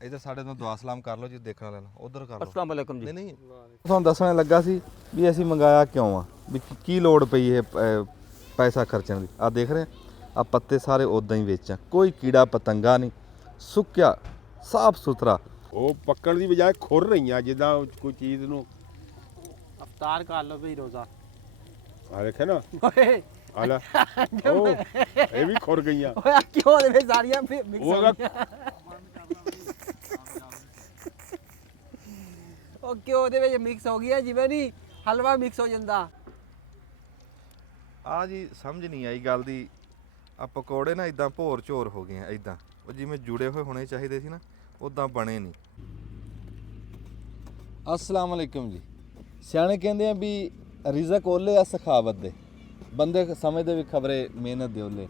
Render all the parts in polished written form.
इधर साढ़े तो दुआ सलाम कर लो जी, देखने वाले उधर कर लो। अस्सलाम वालेकुम जी। नहीं ਤੁਹਾਨੂੰ ਦੱਸਣ ਲੱਗਾ ਸੀ ਵੀ ਅਸੀਂ ਮੰਗਾਇਆ ਕਿਉਂ ਆ, ਵੀ ਕੀ ਲੋੜ ਪਈ ਇਹ ਪੈਸਾ ਖਰਚਣ ਦੀ। ਆ ਦੇਖ ਰਹੇ ਆ ਪੱਤੇ ਸਾਰੇ ਉਦਾਂ ਹੀ ਵਿੱਚ ਆ, ਕੋਈ ਕੀੜਾ ਪਤੰਗਾ ਨਹੀਂ, ਸੁੱਕਿਆ ਸਾਫ ਸੁਥਰਾ। ਉਹ ਪੱਕਣ ਦੀ ਬਜਾਏ ਖੁਰ ਰਹੀਆਂ ਜਿੱਦਾਂ ਕੋਈ ਚੀਜ਼ ਨੂੰ। ਅਫਤਾਰ ਕਰ ਲਓ ਬਈ ਰੋਜ਼ਾ। ਆ ਦੇਖੇ ਨਾ, ਓਏ ਆ ਲੈ ਉਹ ਇਹ ਵੀ ਖੁਰ ਗਈਆਂ। ਓਏ ਕਿਉਂ ਦੇ ਵਿੱਚ ਸਾਰੀਆਂ ਮਿਕਸ ਹੋ ਉਹਦਾ ਗਈਆਂ। ਉਹ ਕਿਉਂ ਦੇ ਵਿੱਚ ਮਿਕਸ ਹੋ ਗਿਆ, ਜਿਵੇਂ ਨਹੀਂ ਹਲਵਾ ਮਿਕਸ ਹੋ ਜਾਂਦਾ। ਆ ਜੀ ਸਮਝ ਨਹੀਂ ਆਈ ਗੱਲ ਦੀ। ਆ ਪਕੌੜੇ ਨਾ ਇਦਾਂ ਭੋਰ ਝੋਰ ਹੋ ਗਏ ਆ, ਇਦਾਂ ਉਹ ਜਿਵੇਂ ਜੁੜੇ ਹੋਏ ਹੋਣੇ ਚਾਹੀਦੇ ਸੀ ਨਾ, ਉਦਾਂ ਬਣੇ ਨਹੀਂ। ਅਸਲਾਮ ਵਾਲੇਕੁਮ ਜੀ। ਸਿਆਣੇ ਕਹਿੰਦੇ ਆ ਵੀ ਰਿਜ਼ਕ ਓਲੇ ਆ ਸਖਾਵਤ ਦੇ, ਬੰਦੇ ਸਮਝਦੇ ਵੀ ਖਬਰੇ ਮਿਹਨਤ ਦੇ ਓਲੇ।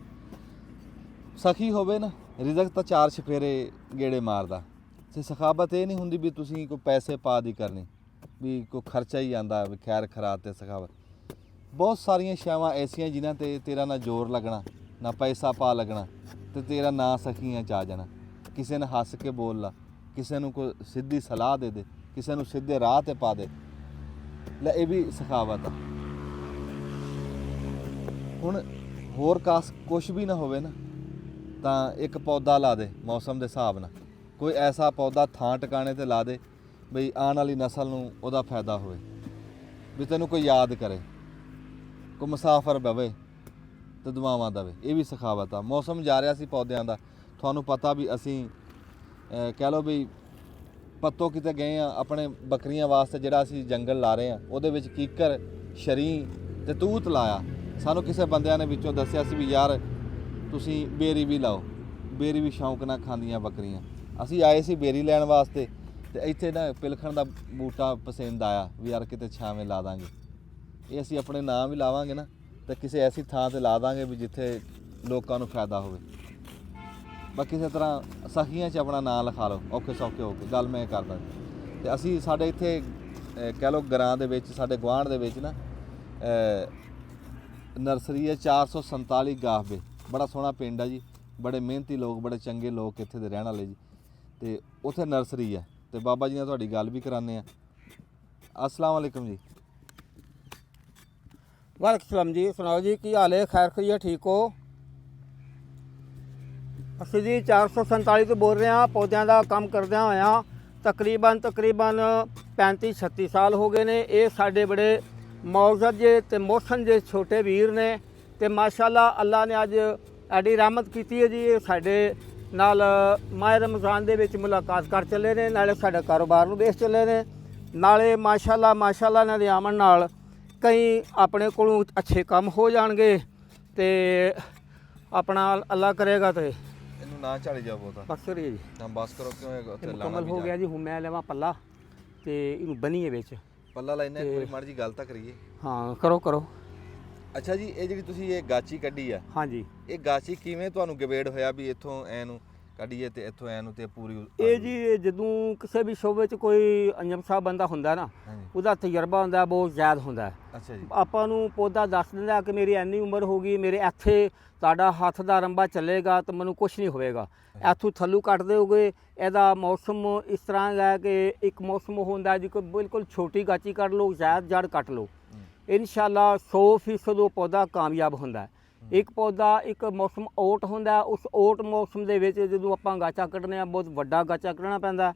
ਸਖੀ ਹੋਵੇ ਨਾ ਰਿਜ਼ਕ ਤਾਂ ਚਾਰ ਛਫੇਰੇ ਗੇੜੇ ਮਾਰਦਾ। ਤੇ ਸਖਾਵਤ ਇਹ ਨਹੀਂ ਹੁੰਦੀ ਵੀ ਤੁਸੀਂ ਕੋਈ ਪੈਸੇ ਪਾ ਦੀ ਕਰਨੀ, ਵੀ ਕੋਈ ਖਰਚਾ ਹੀ ਆਂਦਾ ਵੀ ਖੈਰ ਖਰਾਤ ਤੇ ਸਖਾਵਤ। ਬਹੁਤ ਸਾਰੀਆਂ ਸ਼ੈਵਾਂ ਐਸੀਆਂ ਜਿਨ੍ਹਾਂ ਤੇ ਤੇਰਾ ਨਾ ਜ਼ੋਰ ਲੱਗਣਾ ਨਾ ਪੈਸਾ ਪਾ ਲੱਗਣਾ, ਤੇ ਤੇਰਾ ਨਾਂ ਸਖੀਆਂ ਚ ਆ ਜਾਣਾ। ਕਿਸੇ ਨੇ ਹੱਸ ਕੇ ਬੋਲ ਲਾ, ਕਿਸੇ ਨੂੰ ਕੋਈ ਸਿੱਧੀ ਸਲਾਹ ਦੇ ਦੇ, ਕਿਸੇ ਨੂੰ ਸਿੱਧੇ ਰਾਹ ਤੇ ਪਾ ਦੇ, ਲੈ ਇਹ ਵੀ ਸਖਾਵਤ ਆ। ਹੁਣ ਹੋਰ ਕਾਸ ਕੁਛ ਵੀ ਨਾ ਹੋਵੇ ਨਾ ਤਾਂ ਇੱਕ ਪੌਦਾ ਲਾ ਦੇ ਮੌਸਮ ਦੇ ਹਿਸਾਬ ਨਾਲ, ਕੋਈ ਐਸਾ ਪੌਦਾ ਥਾਂ ਟਿਕਾਣੇ ਤੇ ਲਾ ਦੇ ਬਈ ਆਉਣ ਵਾਲੀ ਨਸਲ ਨੂੰ ਉਹਦਾ ਫਾਇਦਾ ਹੋਵੇ, ਵੀ ਤੈਨੂੰ ਕੋਈ ਯਾਦ ਕਰੇ, ਕੋਈ ਮੁਸਾਫਰ ਬਵੇ ਤੇ ਦੁਆਵਾਂ ਦੇਵੇ। ਇਹ ਵੀ ਸਖਾਵਤ ਆ। ਮੌਸਮ ਜਾ ਰਿਹਾ ਸੀ ਪੌਦਿਆਂ ਦਾ, ਤੁਹਾਨੂੰ ਪਤਾ ਵੀ ਅਸੀਂ ਕਹਿ ਲਓ ਵੀ ਪੱਤੋਂ ਕਿਤੇ ਗਏ ਆ ਆਪਣੇ ਬੱਕਰੀਆਂ ਵਾਸਤੇ, ਜਿਹੜਾ ਅਸੀਂ ਜੰਗਲ ਲਾ ਰਹੇ ਆ ਉਹਦੇ ਵਿੱਚ ਕੀਕਰ ਸ਼ਰੀਂ ਤੇ ਤੂਤ ਲਾਇਆ। ਸਾਨੂੰ ਕਿਸੇ ਬੰਦਿਆਂ ਨੇ ਵਿੱਚੋਂ ਦੱਸਿਆ ਸੀ ਵੀ ਯਾਰ ਤੁਸੀਂ ਬੇਰੀ ਵੀ ਲਾਓ, ਬੇਰੀ ਵੀ ਸ਼ੌਂਕ ਨਾਲ ਖਾਂਦੀਆਂ ਬੱਕਰੀਆਂ। ਅਸੀਂ ਆਏ ਸੀ ਬੇਰੀ ਲੈਣ ਵਾਸਤੇ, ਤੇ ਇੱਥੇ ਨਾ ਪਿਲਖਣ ਦਾ ਬੂਟਾ ਪਸੰਦ ਆਇਆ ਵੀ ਯਾਰ ਕਿਤੇ ਛਾਵੇਂ ਲਾ ਦਾਂਗੇ। ਇਹ ਅਸੀਂ ਆਪਣੇ ਨਾਂ ਵੀ ਲਾਵਾਂਗੇ ਨਾ ਤੇ ਕਿਸੇ ਐਸੀ ਥਾਂ ਤੇ ਲਾ ਦਾਂਗੇ ਵੀ ਜਿੱਥੇ ਲੋਕਾਂ ਨੂੰ ਫਾਇਦਾ ਹੋਵੇ। ਬਸ ਕਿਸੇ ਤਰ੍ਹਾਂ ਸਖੀਆਂ 'ਚ ਆਪਣਾ ਨਾਂ ਲਿਖਾ ਲਓ, ਔਖੇ ਸੌਖੇ ਹੋ ਕੇ। ਗੱਲ ਮੈਂ ਇਹ ਕਰਦਾ। ਤੇ ਅਸੀਂ ਸਾਡੇ ਇੱਥੇ ਕਹਿ ਲਓ ਗਰਾਂ ਦੇ ਵਿੱਚ, ਸਾਡੇ ਗੁਆਂਢ ਦੇ ਵਿੱਚ ਨਾ ਨਰਸਰੀ ਹੈ 447 ਗਾਹਬੇ, ਬੜਾ ਸੋਹਣਾ ਪਿੰਡ ਆ ਜੀ, ਬੜੇ ਮਿਹਨਤੀ ਲੋਕ, ਬੜੇ ਚੰਗੇ ਲੋਕ ਇੱਥੇ ਦੇ ਰਹਿਣ ਵਾਲੇ ਜੀ। ਤੇ ਉੱਥੇ ਨਰਸਰੀ ਹੈ ਤੇ ਬਾਬਾ ਜੀ ਨਾਲ ਤੁਹਾਡੀ ਗੱਲ ਵੀ ਕਰਾਉਂਦੇ ਆ। ਅਸਲਾਮ ਵਾਲੇਕੁਮ ਜੀ। ਵਾਲੇਕੁਮ ਸਲਾਮ ਜੀ। ਸੁਣਾਓ ਜੀ, ਕੀ ਹਾਲ ਹੈ? ਖੈਰ ਖਈਆ, ਠੀਕ ਹੋ? ਅਸੀਂ ਜੀ 447 ਤੋਂ ਬੋਲ ਰਹੇ ਹਾਂ। ਪੌਦਿਆਂ ਦਾ ਕੰਮ ਕਰਦਿਆਂ ਹੋਇਆਂ ਤਕਰੀਬਨ 35-36 ਸਾਲ ਹੋ ਗਏ ਨੇ। ਇਹ ਸਾਡੇ ਬੜੇ ਮੌਜੂਦ ਜੇ ਤੇ ਮੋਹਸਨ ਜੇ ਛੋਟੇ ਵੀਰ ਨੇ, ਤੇ ਮਾਸ਼ਾਅੱਲਾ ਅੱਲਾ ਨੇ ਅੱਜ ਐਡੀ ਰਹਿਮਤ ਕੀਤੀ ਹੈ ਜੀ। ਇਹ ਸਾਡੇ ਨਾਲ ਮਾਹ ਰਮਜ਼ਾਨ ਦੇ ਵਿੱਚ ਮੁਲਾਕਾਤ ਕਰ ਚੱਲੇ ਨੇ, ਨਾਲੇ ਸਾਡੇ ਕਾਰੋਬਾਰ ਨੂੰ ਦੇਖ ਚੱਲੇ ਨੇ, ਨਾਲੇ ਮਾਸ਼ਾਅੱਲਾ ਇਹਨਾਂ ਦੇ ਆਮਣ ਨਾਲ ਕਈ ਆਪਣੇ ਕੋਲੋਂ ਅੱਛੇ ਕੰਮ ਹੋ ਜਾਣਗੇ ਤੇ ਆਪਣਾ ਅੱਲਾ ਕਰੇਗਾ। ਤੇ ਇਹਨੂੰ ਨਾ ਝਾੜੀ ਜਾਓ ਬਹੁਤਾ, ਬਖਸ਼ੋ ਜੀ ਤਾਂ ਬਸ ਕਰੋ ਕਿਉਂ ਉੱਥੇ ਲਾਣਾ ਮੁਕੰਮਲ ਹੋ ਗਿਆ ਜੀ। ਹੁਣ ਮੈਂ ਲੈਵਾਂ ਪੱਲਾ ਤੇ ਇਹਨੂੰ ਬਣੀਏ ਵਿੱਚ ਪੱਲਾ ਲੈਣਾ। ਕੋਈ ਮਾੜੀ ਜੀ ਗੱਲ ਤਾਂ ਕਰੀਏ। ਹਾਂ ਕਰੋ। ਅੱਛਾ ਜੀ, ਇਹ ਜਿਹੜੀ ਤੁਸੀਂ ਇਹ ਗਾਚੀ ਕੱਢੀ ਆ, ਹਾਂਜੀ, ਇਹ ਗਾਚੀ ਕਿਵੇਂ ਤੁਹਾਨੂੰ ਗਵੇੜ ਹੋਇਆ ਵੀ ਇੱਥੋਂ ਐ ਨੂੰ ਕੱਢੀਏ ਤੇ ਇੱਥੋਂ ਐ ਨੂੰ ਤੇ ਪੂਰੀ ਇਹ ਜੀ ਜਦੋਂ ਕਿਸੇ ਵੀ ਸ਼ੋਬੇ 'ਚ ਕੋਈ ਅੰਜਮ ਸਾਹਿਬ ਬੰਦਾ ਹੁੰਦਾ ਨਾ, ਹਾਂਜੀ। ਉਹਦਾ ਤਜਰਬਾ ਹੁੰਦਾ ਬਹੁਤ ਜ਼ਿਆਦਾ ਹੁੰਦਾ। ਅੱਛਾ ਜੀ। ਆਪਾਂ ਨੂੰ ਪੌਦਾ ਦੱਸ ਦਿੰਦਾ ਕਿ ਮੇਰੀ ਇੰਨੀ ਉਮਰ ਹੋ ਗਈ, ਮੇਰੇ ਇੱਥੇ ਤੁਹਾਡਾ ਹੱਥ ਦਾ ਰੰਬਾ ਚੱਲੇਗਾ ਤਾਂ ਮੈਨੂੰ ਕੁਝ ਨਹੀਂ ਹੋਵੇਗਾ। ਇੱਥੋਂ ਥੱਲੂ ਕੱਟ ਦਿਓਗੇ। ਇਹਦਾ ਮੌਸਮ ਇਸ ਤਰ੍ਹਾਂ ਹੈ ਕਿ ਇੱਕ ਮੌਸਮ ਹੁੰਦਾ ਜੀ, ਕੋਈ ਬਿਲਕੁਲ ਛੋਟੀ ਗਾਚੀ ਕੱਢ ਲਓ, ਜ਼ਿਆਦਾ ਜੜ ਕੱਟ ਲਓ, ਇਨਸ਼ਾਅੱਲਾ 100% ਉਹ ਪੌਦਾ ਕਾਮਯਾਬ ਹੁੰਦਾ। ਇੱਕ ਪੌਦਾ ਇੱਕ ਮੌਸਮ ਓਟ ਹੁੰਦਾ, ਉਸ ਓਟ ਮੌਸਮ ਦੇ ਵਿੱਚ ਜਦੋਂ ਆਪਾਂ ਗਾਚਾ ਕੱਢਣੇ ਆ, ਬਹੁਤ ਵੱਡਾ ਗਾਚਾ ਕੱਢਣਾ ਪੈਂਦਾ,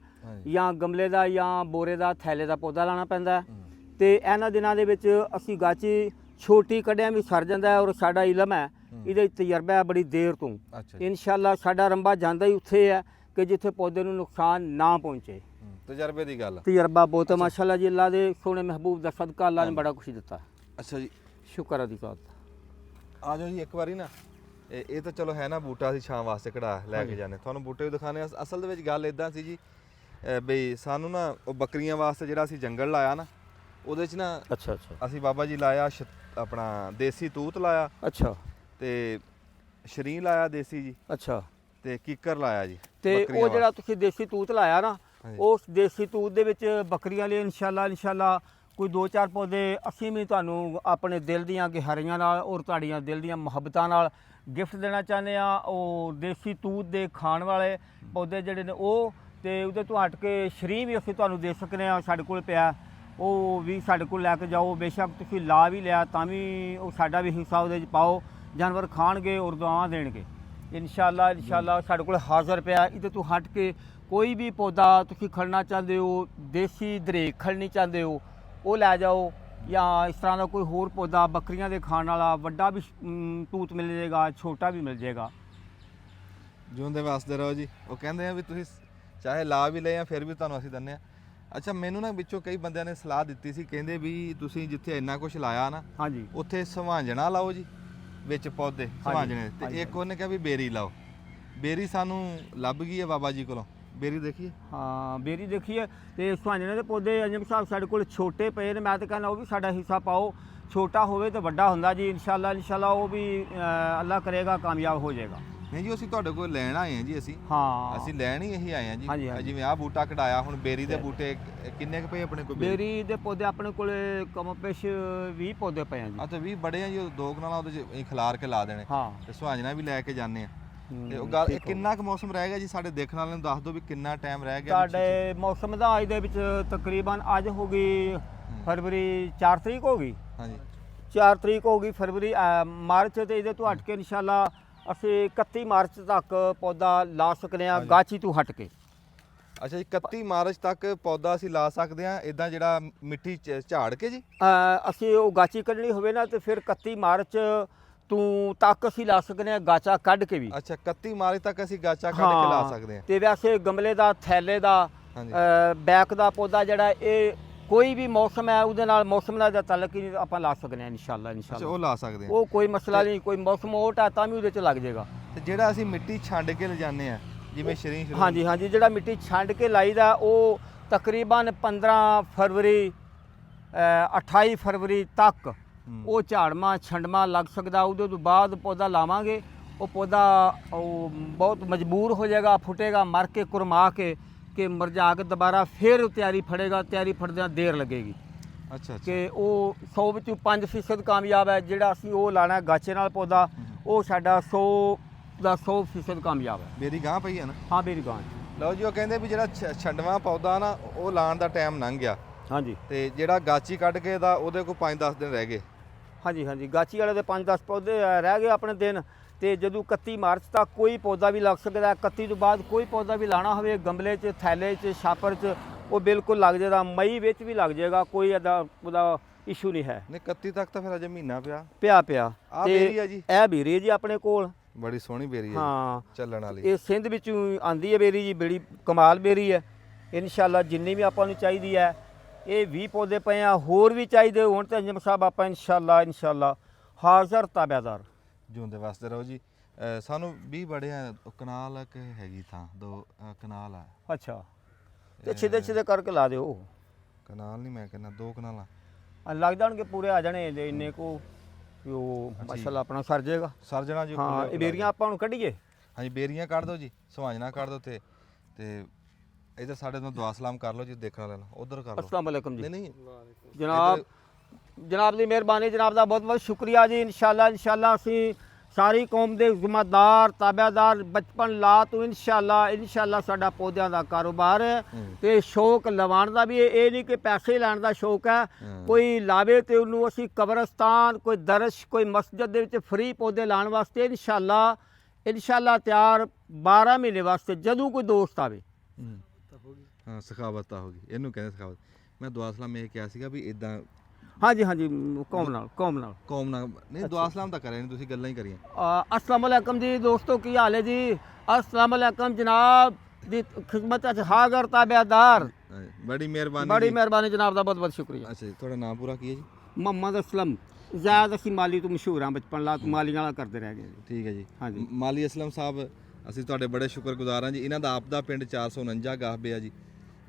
ਜਾਂ ਗਮਲੇ ਦਾ ਜਾਂ ਬੋਰੇ ਦਾ ਥੈਲੇ ਦਾ ਪੌਦਾ ਲਾਉਣਾ ਪੈਂਦਾ। ਤੇ ਇਹਨਾਂ ਦਿਨਾਂ ਦੇ ਵਿੱਚ ਅਸੀਂ ਗਾਚੀ ਛੋਟੀ ਕੱਢਿਆਂ ਵੀ ਸਰ ਜਾਂਦਾ ਹੈ, ਔਰ ਸਾਡਾ ਇਲਮ ਹੈ, ਇਹਦਾ ਤਜਰਬਾ ਹੈ ਬੜੀ ਦੇਰ ਤੋਂ। ਇਨਸ਼ਾਅੱਲਾ ਸਾਡਾ ਰੰਬਾ ਜਾਂਦਾ ਹੀ ਉੱਥੇ ਹੈ ਕਿ ਜਿੱਥੇ ਪੌਦੇ ਨੂੰ ਨੁਕਸਾਨ ਨਾ ਪਹੁੰਚੇ। ਤਜਰਬੇ ਦੀ ਗੱਲ। ਤਜਰਬਾ ਬਹੁਤ ਮਾਸ਼ਾਅੱਲਾ ਜੀ। ਅੱਲਾ ਦੇ ਸੋਹਣੇ ਮਹਿਬੂਬ ਦਾ ਸਦਕਾ ਅੱਲਾ ਨੇ ਬੜਾ ਕੁਛ ਦਿੱਤਾ। ਅੱਛਾ ਜੀ, ਸ਼ੁਕਰ ਅਦੀ ਜ਼ਾਤ। ਆ ਜਾਓ ਜੀ ਇੱਕ ਵਾਰੀ ਨਾ। ਇਹ ਤਾਂ ਚਲੋ ਹੈ ਨਾ ਬੂਟਾ ਅਸੀਂ ਛਾਂ ਵਾਸਤੇ ਕਢਾ ਲੈ ਕੇ ਜਾਂਦੇ, ਤੁਹਾਨੂੰ ਬੂਟੇ ਵੀ ਦਿਖਾਣੇ। ਅਸਲ ਦੇ ਵਿੱਚ ਗੱਲ ਇਦਾਂ ਸੀ ਜੀ ਬਈ ਸਾਨੂੰ ਨਾ ਉਹ ਬੱਕਰੀਆਂ ਵਾਸਤੇ ਜਿਹੜਾ ਅਸੀਂ ਜੰਗਲ ਲਾਇਆ ਨਾ, ਉਹਦੇ 'ਚ ਨਾ ਅੱਛਾ ਅਸੀਂ ਬਾਬਾ ਜੀ ਲਾਇਆ ਆਪਣਾ ਦੇਸੀ ਤੂਤ ਲਾਇਆ, ਅੱਛਾ, ਤੇ ਸ਼ਰੀਂ ਲਾਇਆ ਦੇਸੀ ਜੀ, ਅੱਛਾ, ਤੇ ਕੀਕਰ ਲਾਇਆ ਜੀ। ਤੇ ਉਹ ਜਿਹੜਾ ਤੁਸੀਂ ਦੇਸੀ ਤੂਤ ਲਾਇਆ ਨਾ, ਉਸ ਦੇਸੀ ਤੂਤ ਦੇ ਵਿੱਚ ਬੱਕਰੀਆਂ ਲਈ ਇਨਸ਼ਾਅੱਲਾ ਕੋਈ 2-4 ਪੌਦੇ ਅਸੀਂ ਵੀ ਤੁਹਾਨੂੰ ਆਪਣੇ ਦਿਲ ਦੀਆਂ ਗਹਿਰਾਈਆਂ ਨਾਲ ਔਰ ਤੁਹਾਡੀਆਂ ਦਿਲ ਦੀਆਂ ਮੁਹੱਬਤਾਂ ਨਾਲ ਗਿਫਟ ਦੇਣਾ ਚਾਹੁੰਦੇ ਆ। ਉਹ ਦੇਸੀ ਤੂਤ ਦੇ ਖਾਣ ਵਾਲੇ ਪੌਦੇ ਜਿਹੜੇ ਨੇ ਉਹ ਤੇ ਉਹਦੇ ਤੋਂ ਹਟ ਕੇ ਸ਼ਰੀ ਵੀ ਅਸੀਂ ਤੁਹਾਨੂੰ ਦੇ ਸਕਦੇ ਹਾਂ, ਸਾਡੇ ਕੋਲ ਪਿਆ, ਉਹ ਵੀ ਸਾਡੇ ਕੋਲ ਲੈ ਕੇ ਜਾਓ। ਬੇਸ਼ੱਕ ਤੁਸੀਂ ਲਾ ਵੀ ਲਿਆ ਤਾਂ ਵੀ ਉਹ ਸਾਡਾ ਵੀ ਹਿੱਸਾ ਉਹਦੇ 'ਚ ਪਾਓ, ਜਾਨਵਰ ਖਾਣਗੇ ਔਰ ਦੁਆਵਾਂ ਦੇਣਗੇ ਇਨਸ਼ਾਅੱਲਾ। ਸਾਡੇ ਕੋਲ ਹਾਜ਼ਰ ਪਿਆ। ਇਹਦੇ ਤੋਂ ਹਟ ਕੇ ਕੋਈ ਵੀ ਪੌਦਾ ਤੁਸੀਂ ਖੜਨਾ ਚਾਹੁੰਦੇ ਹੋ, ਦੇਸੀ ਦਰੇਕ ਖੜਨੀ ਚਾਹੁੰਦੇ ਹੋ, ਉਹ ਲੈ ਜਾਓ, ਜਾਂ ਇਸ ਤਰ੍ਹਾਂ ਦਾ ਕੋਈ ਹੋਰ ਪੌਦਾ ਬੱਕਰੀਆਂ ਦੇ ਖਾਣ ਵਾਲਾ ਵੱਡਾ ਵੀ ਤੂਤ ਮਿਲ ਜਾਏਗਾ, ਛੋਟਾ ਵੀ ਮਿਲ ਜਾਏਗਾ। ਜਿਉਂਦੇ ਵਾਸਤੇ ਰਹੋ ਜੀ। ਉਹ ਕਹਿੰਦੇ ਆ ਵੀ ਤੁਸੀਂ ਚਾਹੇ ਲਾ ਵੀ ਲਏ ਆ ਫਿਰ ਵੀ ਤੁਹਾਨੂੰ ਅਸੀਂ ਦਿੰਦੇ ਆ। ਅੱਛਾ, ਮੈਨੂੰ ਨਾ ਵਿੱਚੋਂ ਕਈ ਬੰਦਿਆਂ ਨੇ ਸਲਾਹ ਦਿੱਤੀ ਸੀ, ਕਹਿੰਦੇ ਵੀ ਤੁਸੀਂ ਜਿੱਥੇ ਇੰਨਾ ਕੁਝ ਲਾਇਆ ਨਾ ਹਾਂਜੀ ਉੱਥੇ ਸਵਾਂਜਣਾ ਲਾਓ ਜੀ, ਵਿੱਚ ਪੌਦੇ ਸਵਾਂਜਣੇ, ਤੇ ਇੱਕ ਉਹਨੇ ਕਿਹਾ ਵੀ ਬੇਰੀ ਲਾਓ। ਬੇਰੀ ਸਾਨੂੰ ਲੱਭ ਗਈ ਹੈ ਬਾਬਾ ਜੀ ਕੋਲੋਂ, ਬੇਰੀ ਦੇਖੀਏ। ਹਾਂ ਬੇਰੀ ਦੇਖੀਏ। ਤੇ ਸੁਹਾਂਜਣੇ ਦੇ ਪੌਦੇ ਅੰਜਮ ਸਾਹਿਬ ਸਾਡੇ ਕੋਲ ਛੋਟੇ ਪਏ ਨੇ, ਮੈਂ ਤਾਂ ਕਹਿੰਦਾ ਉਹ ਵੀ ਸਾਡਾ ਹਿੱਸਾ ਪਾਓ। ਛੋਟਾ ਹੋਵੇ ਤਾਂ ਵੱਡਾ ਹੁੰਦਾ ਜੀ ਇਨਸ਼ਾਅੱਲਾ ਉਹ ਵੀ ਅੱਲਾ ਕਰੇਗਾ ਕਾਮਯਾਬ ਹੋ ਜਾਏਗਾ। ਨਹੀਂ ਜੀ, ਅਸੀਂ ਤੁਹਾਡੇ ਕੋਲ ਲੈਣ ਆਏ ਹਾਂ ਜੀ। ਅਸੀਂ ਹਾਂ ਲੈਣ ਹੀ ਇਹੀ ਆਏ ਹਾਂ ਹਾਂਜੀ, ਜੀ। ਹਾਂਜੀ। ਜਿਵੇਂ ਆਹ ਬੂਟਾ ਕਢਾਇਆ, ਹੁਣ ਬੇਰੀ ਦੇ ਬੂਟੇ ਕਿੰਨੇ ਕੁ ਪਏ ਆਪਣੇ ਕੋਲ? ਬੇਰੀ ਦੇ ਪੌਦੇ ਆਪਣੇ ਕੋਲ ਕਮ ਪੇਸ਼ 20 ਪੌਦੇ ਪਏ ਆ ਜੀ। ਆ ਤਾਂ 20 ਬੜੇ ਆ ਜੀ, ਉਹ 2 ਕਨਾਲਾਂ ਉਹਦੇ 'ਚ ਅਸੀਂ ਖਿਲਾਰ ਕੇ ਲਾ ਦੇਣੇ, ਹਾਂ ਤੇ ਸੁਹਾਂਜਣਾ ਵੀ ਲੈ ਕੇ ਜਾਂਦੇ ਆ। ਤੇ ਉਹ ਗੱਲ, ਇਹ ਕਿੰਨਾ ਕੁ ਮੌਸਮ ਰਹਿ ਗਿਆ ਜੀ? ਸਾਡੇ ਦੇਖਣ ਵਾਲਿਆਂ ਨੂੰ ਦੱਸ ਦਿਓ ਵੀ ਕਿੰਨਾ ਟਾਈਮ ਰਹਿ ਗਿਆ ਸਾਡੇ ਮੌਸਮ ਦਾ ਅੱਜ ਦੇ ਵਿੱਚ ਤਕਰੀਬਨ ਅੱਜ ਹੋ ਗਈ ਫਰਵਰੀ 4 ਤਰੀਕ ਹੋ ਗਈ। ਹਾਂਜੀ 4 ਤਰੀਕ ਹੋ ਗਈ ਫਰਵਰੀ, ਮਾਰਚ, ਤੇ ਇਹਦੇ ਤੋਂ ਹਟ ਕੇ ਇਨਸ਼ਾਅੱਲਾ ਅਸੀਂ 31 ਮਾਰਚ ਤੱਕ ਪੌਦਾ ਲਾ ਸਕਦੇ ਹਾਂ ਗਾਚੀ ਤੋਂ ਹਟ ਕੇ। ਅੱਛਾ ਜੀ, 31 ਮਾਰਚ ਤੱਕ ਪੌਦਾ ਅਸੀਂ ਲਾ ਸਕਦੇ ਹਾਂ ਇਦਾਂ, ਜਿਹੜਾ ਮਿੱਟੀ ਝਾੜ ਕੇ ਜੀ? ਅਸੀਂ ਉਹ ਗਾਚੀ ਕੱਢਣੀ ਹੋਵੇ ਨਾ ਤੇ ਫਿਰ 31 ਮਾਰਚ ਤੋਂ ਤੱਕ ਅਸੀਂ ਲਾ ਸਕਦੇ ਹਾਂ ਗਾਚਾ ਕੱਢ ਕੇ ਵੀ। ਅੱਛਾ, 31 ਮਾਰਚ ਤੱਕ ਅਸੀਂ ਗਾਚਾ ਕੱਢ ਕੇ ਲਾ ਸਕਦੇ ਹਾਂ। ਤੇ ਵੈਸੇ ਗਮਲੇ ਦਾ, ਥੈਲੇ ਦਾ, ਬੈਕ ਦਾ ਪੌਦਾ ਜਿਹੜਾ ਇਹ ਕੋਈ ਵੀ ਮੌਸਮ ਹੈ ਉਹਦੇ ਨਾਲ, ਮੌਸਮ ਨਾਲ ਦਾ ਤਾਲੁਕ ਹੀ ਨਹੀਂ, ਆਪਾਂ ਲਾ ਸਕਦੇ ਹਾਂ ਇਨਸ਼ਾਅੱਲਾ। ਅੱਛਾ, ਉਹ ਲਾ ਸਕਦੇ ਹਾਂ, ਉਹ ਕੋਈ ਮਸਲਾ ਨਹੀਂ। ਕੋਈ ਮੌਸਮ ਓਟ ਆ ਤਾਂ ਵੀ ਉਹਦੇ 'ਚ ਲੱਗ ਜਾਏਗਾ। ਤੇ ਜਿਹੜਾ ਅਸੀਂ ਮਿੱਟੀ ਛੰਡ ਕੇ ਲਿਜਾਨੇ ਆ, ਜਿਵੇਂ ਸ਼ਰੀਂ ਹਾਂਜੀ ਹਾਂਜੀ, ਜਿਹੜਾ ਮਿੱਟੀ ਛੰਡ ਕੇ ਲਾਈਦਾ ਉਹ ਤਕਰੀਬਨ 15 ਫਰਵਰੀ 28 ਫਰਵਰੀ ਤੱਕ ਉਹ ਝਾੜਮਾ ਛੰਡਮਾ ਲੱਗ ਸਕਦਾ। ਉਹਦੇ ਤੋਂ ਬਾਅਦ ਪੌਦਾ ਲਾਵਾਂਗੇ, ਉਹ ਪੌਦਾ ਉਹ ਬਹੁਤ ਮਜਬੂਰ ਹੋ ਜਾਏਗਾ, ਫੁੱਟੇਗਾ, ਮਰ ਕੇ ਕੁਰਮਾ ਕੇ ਮਰਜਾ ਕੇ ਦੁਬਾਰਾ ਫਿਰ ਤਿਆਰੀ ਫੜੇਗਾ। ਤਿਆਰੀ ਫੜਦਿਆਂ ਦੇਰ ਲੱਗੇਗੀ। ਅੱਛਾ ਕਿ ਉਹ 100 ਵਿੱਚੋਂ 5% ਕਾਮਯਾਬ ਹੈ। ਜਿਹੜਾ ਅਸੀਂ ਉਹ ਲਾਣਾ ਗਾਚੇ ਨਾਲ ਪੌਦਾ, ਉਹ ਸਾਡਾ 100 ਦਾ 100% ਕਾਮਯਾਬ ਹੈ। ਮੇਰੀ ਗਾਂ ਪਈ ਹੈ ਨਾ? ਹਾਂ ਮੇਰੀ ਗਾਂ। ਲਓ ਜੀ, ਉਹ ਕਹਿੰਦੇ ਵੀ ਜਿਹੜਾ ਛੰਡਵਾਂ ਪੌਦਾ ਨਾ ਉਹ ਲਾਉਣ ਦਾ ਟਾਈਮ ਲੰਘ ਗਿਆ। ਹਾਂਜੀ, ਤੇ ਜਿਹੜਾ ਗਾਚੀ ਕੱਢ ਕੇ ਦਾ ਉਹਦੇ ਕੋਲ 5-10 ਦਿਨ ਰਹਿ ਗਏ। ਹਾਂਜੀ ਹਾਂਜੀ, ਗਾਚੀ ਵਾਲੇ ਦੇ 5-10 ਪੌਦੇ ਰਹਿ ਗਏ ਆਪਣੇ ਦਿਨ। ਤੇ ਜਦੋਂ 31 ਮਾਰਚ ਤੱਕ ਕੋਈ ਪੌਦਾ ਵੀ ਲੱਗ ਸਕਦਾ। 31 ਤੋਂ ਬਾਅਦ ਕੋਈ ਪੌਦਾ ਵੀ ਲਾਣਾ ਹੋਵੇ ਗਮਲੇ 'ਚ, ਥੈਲੇ 'ਚ, ਛਾਪਰ 'ਚ, ਉਹ ਬਿਲਕੁਲ ਲੱਗ ਜਾਏਗਾ। ਮਈ ਵਿੱਚ ਵੀ ਲੱਗ ਜਾਏਗਾ, ਕੋਈ ਉਹਦਾ ਇਸ਼ੂ ਨਹੀਂ ਹੈ। ਨਹੀਂ, 31 ਤੱਕ ਤਾਂ ਫਿਰ ਅਜੇ ਮਹੀਨਾ ਪਿਆ ਪਿਆ। ਆਹ ਬੇਰੀ ਆ ਜੀ? ਇਹ ਬੇਰੀ ਜੀ ਆਪਣੇ ਕੋਲ, ਬੜੀ ਸੋਹਣੀ ਬੇਰੀ ਹੈ ਹਾਂ, ਚੱਲਣ ਵਾਲੀ। ਇਹ ਸਿੰਧ ਵਿੱਚੋਂ ਆਂਦੀ ਹੈ ਬੇਰੀ ਜੀ, ਬੜੀ ਕਮਾਲ ਬੇਰੀ ਹੈ ਇਨਸ਼ਾਅੱਲਾ। ਜਿੰਨੀ ਵੀ ਆਪਾਂ ਨੂੰ ਚਾਹੀਦੀ ਹੈ, ਇਹ 20 ਪੌਦੇ ਪਏ ਆ, ਹੋਰ ਵੀ ਚਾਹੀਦੇ ਹੋਣ ਤਾਂ ਅੰਜਮ ਸਾਹਿਬ ਆਪਾਂ ਇਨਸ਼ਾਅੱਲਾ ਹਾਜ਼ਰ ਤਾਬੇਦਾਰ। ਜਿਉਂਦੇ ਵਾਸਤੇ ਰਹੋ ਜੀ। ਸਾਨੂੰ 20 ਬੜੇ ਆ, ਕਨਾਲ ਕਿ ਹੈਗੀ ਥਾਂ 2 ਕਨਾਲ ਆ। ਅੱਛਾ, ਤੇ ਛਿਦੇ ਕਰਕੇ ਲਾ ਦਿਓ। ਕਨਾਲ ਨਹੀਂ, ਮੈਂ ਕਹਿੰਦਾ 2 ਕਨਾਲਾਂ ਲੱਗ ਜਾਣਗੇ, ਪੂਰੇ ਆ ਜਾਣੇ ਇੰਨੇ ਕੋ, ਉਹ ਮਾਸ਼ਾਅੱਲਾ ਆਪਣਾ ਸਰ ਜਾਏਗਾ। ਸਰਜਣਾ ਜੀ। ਹਾਂ, ਇਹ ਬੇਰੀਆਂ ਆਪਾਂ ਨੂੰ ਕੱਢੀਏ। ਹਾਂਜੀ, ਬੇਰੀਆਂ ਕੱਢ ਦਿਓ ਜੀ, ਸੁਹਾਂਜਣਾ ਕੱਢ ਦਿਓ, ਤੇ ਇਧਰ ਸਾਡੇ ਤੋਂ ਦੁਆ ਸਲਾਮ ਕਰ ਲਓ ਜੀ, ਦੇਖਣ ਵਾਲਿਆਂ ਨਾਲ ਉਧਰ ਕਰ ਲਓ। अस्सलाम वालेकुम जी। ਨਹੀਂ जनाब ਦੀ ਮਿਹਰਬਾਨੀ, ਜਨਾਬ ਦਾ ਬਹੁਤ ਬਹੁਤ ਸ਼ੁਕਰੀਆ ਜੀ। ਇਨਸ਼ਾਅੱਲਾ ਅਸੀਂ ਸਾਰੀ ਕੌਮ ਦੇ ਜ਼ਿੰਮੇਦਾਰ ਤਾਬੇਦਾਰ ਬਚਪਨ ਲਾ ਤੋਂ ਇਨਸ਼ਾਅੱਲਾ ਸਾਡਾ ਪੌਦਿਆਂ ਦਾ ਕਾਰੋਬਾਰ ਹੈ। ਤੇ ਸ਼ੌਕ ਲਵਾਉਣ ਦਾ ਵੀ ਇਹ ਨਹੀਂ ਕਿ ਪੈਸੇ ਲੈਣ ਦਾ ਸ਼ੌਕ ਹੈ। ਕੋਈ ਲਾਵੇ ਤੇ ਉਹਨੂੰ ਅਸੀਂ ਕਬਰਸਤਾਨ, ਕੋਈ ਦਰਸ਼, ਕੋਈ ਮਸਜਿਦ ਦੇ ਵਿੱਚ ਫ੍ਰੀ ਪੌਦੇ ਲਾਉਣ ਵਾਸਤੇ ਇਨਸ਼ਾਅੱਲਾ ਤਿਆਰ 12 ਮਹੀਨੇ ਵਾਸਤੇ, ਜਦੋਂ ਕੋਈ ਦੋਸਤ ਆਵੇ। ਹਾਂ, ਸਖਾਵਤ ਤਾਂ ਹੋ ਗਈ, ਇਹਨੂੰ ਕਹਿੰਦੇ ਸਖਾਵਤ। ਮੈਂ ਦੁਆ ਸਲਾਮ ਇਹ ਕਿਹਾ ਸੀਗਾ ਵੀ ਇਦਾਂ। ਹਾਂਜੀ ਕੌਮ ਨਾਲ ਨਹੀਂ, ਦੁਆ ਸਲਾਮ ਤਾਂ ਕਰਿਆ ਨਹੀਂ, ਤੁਸੀਂ ਗੱਲਾਂ ਹੀ ਕਰੀਆਂ। अस्सलाम वालेकुम जी दोस्तों, की हाल है जी? अस्सलाम वालेकुम जनाब ਦੀ ਖਿਦਮਤ ਚ ਹਾਜ਼ਰ ਤਾਬੇਦਾਰ। ਬੜੀ ਮਿਹਰਬਾਨੀ ਜਨਾਬ ਦਾ ਬਹੁਤ ਬਹੁਤ ਸ਼ੁਕਰੀਆ। ਅੱਛਾ ਜੀ, ਤੁਹਾਡਾ ਨਾਮ ਪੂਰਾ ਕੀ ਹੈ ਜੀ? ਮੁਹੰਮਦ ਅਸਲਮ। ਜ਼ਾਇਦ ਅਸੀਂ ਮਾਲੀ ਤੋਂ ਮਸ਼ਹੂਰ ਹਾਂ, ਬਚਪਨ ਲਾ ਤੋਂ ਮਾਲੀਆਂ ਵਾਲਾ ਕਰਦੇ ਰਹਿ ਗਏ ਜੀ। ਠੀਕ ਹੈ ਜੀ। ਹਾਂਜੀ, ਮਾਲੀ ਅਸਲਮ ਸਾਹਿਬ, ਅਸੀਂ ਤੁਹਾਡੇ ਬੜੇ ਸ਼ੁਕਰਗੁਜ਼ਾਰ ਹਾਂ ਜੀ। ਇਹਨਾਂ ਦਾ ਆਪ ਦਾ ਪਿੰਡ 449 ਗਾਹਬੇ ਆ ਜੀ,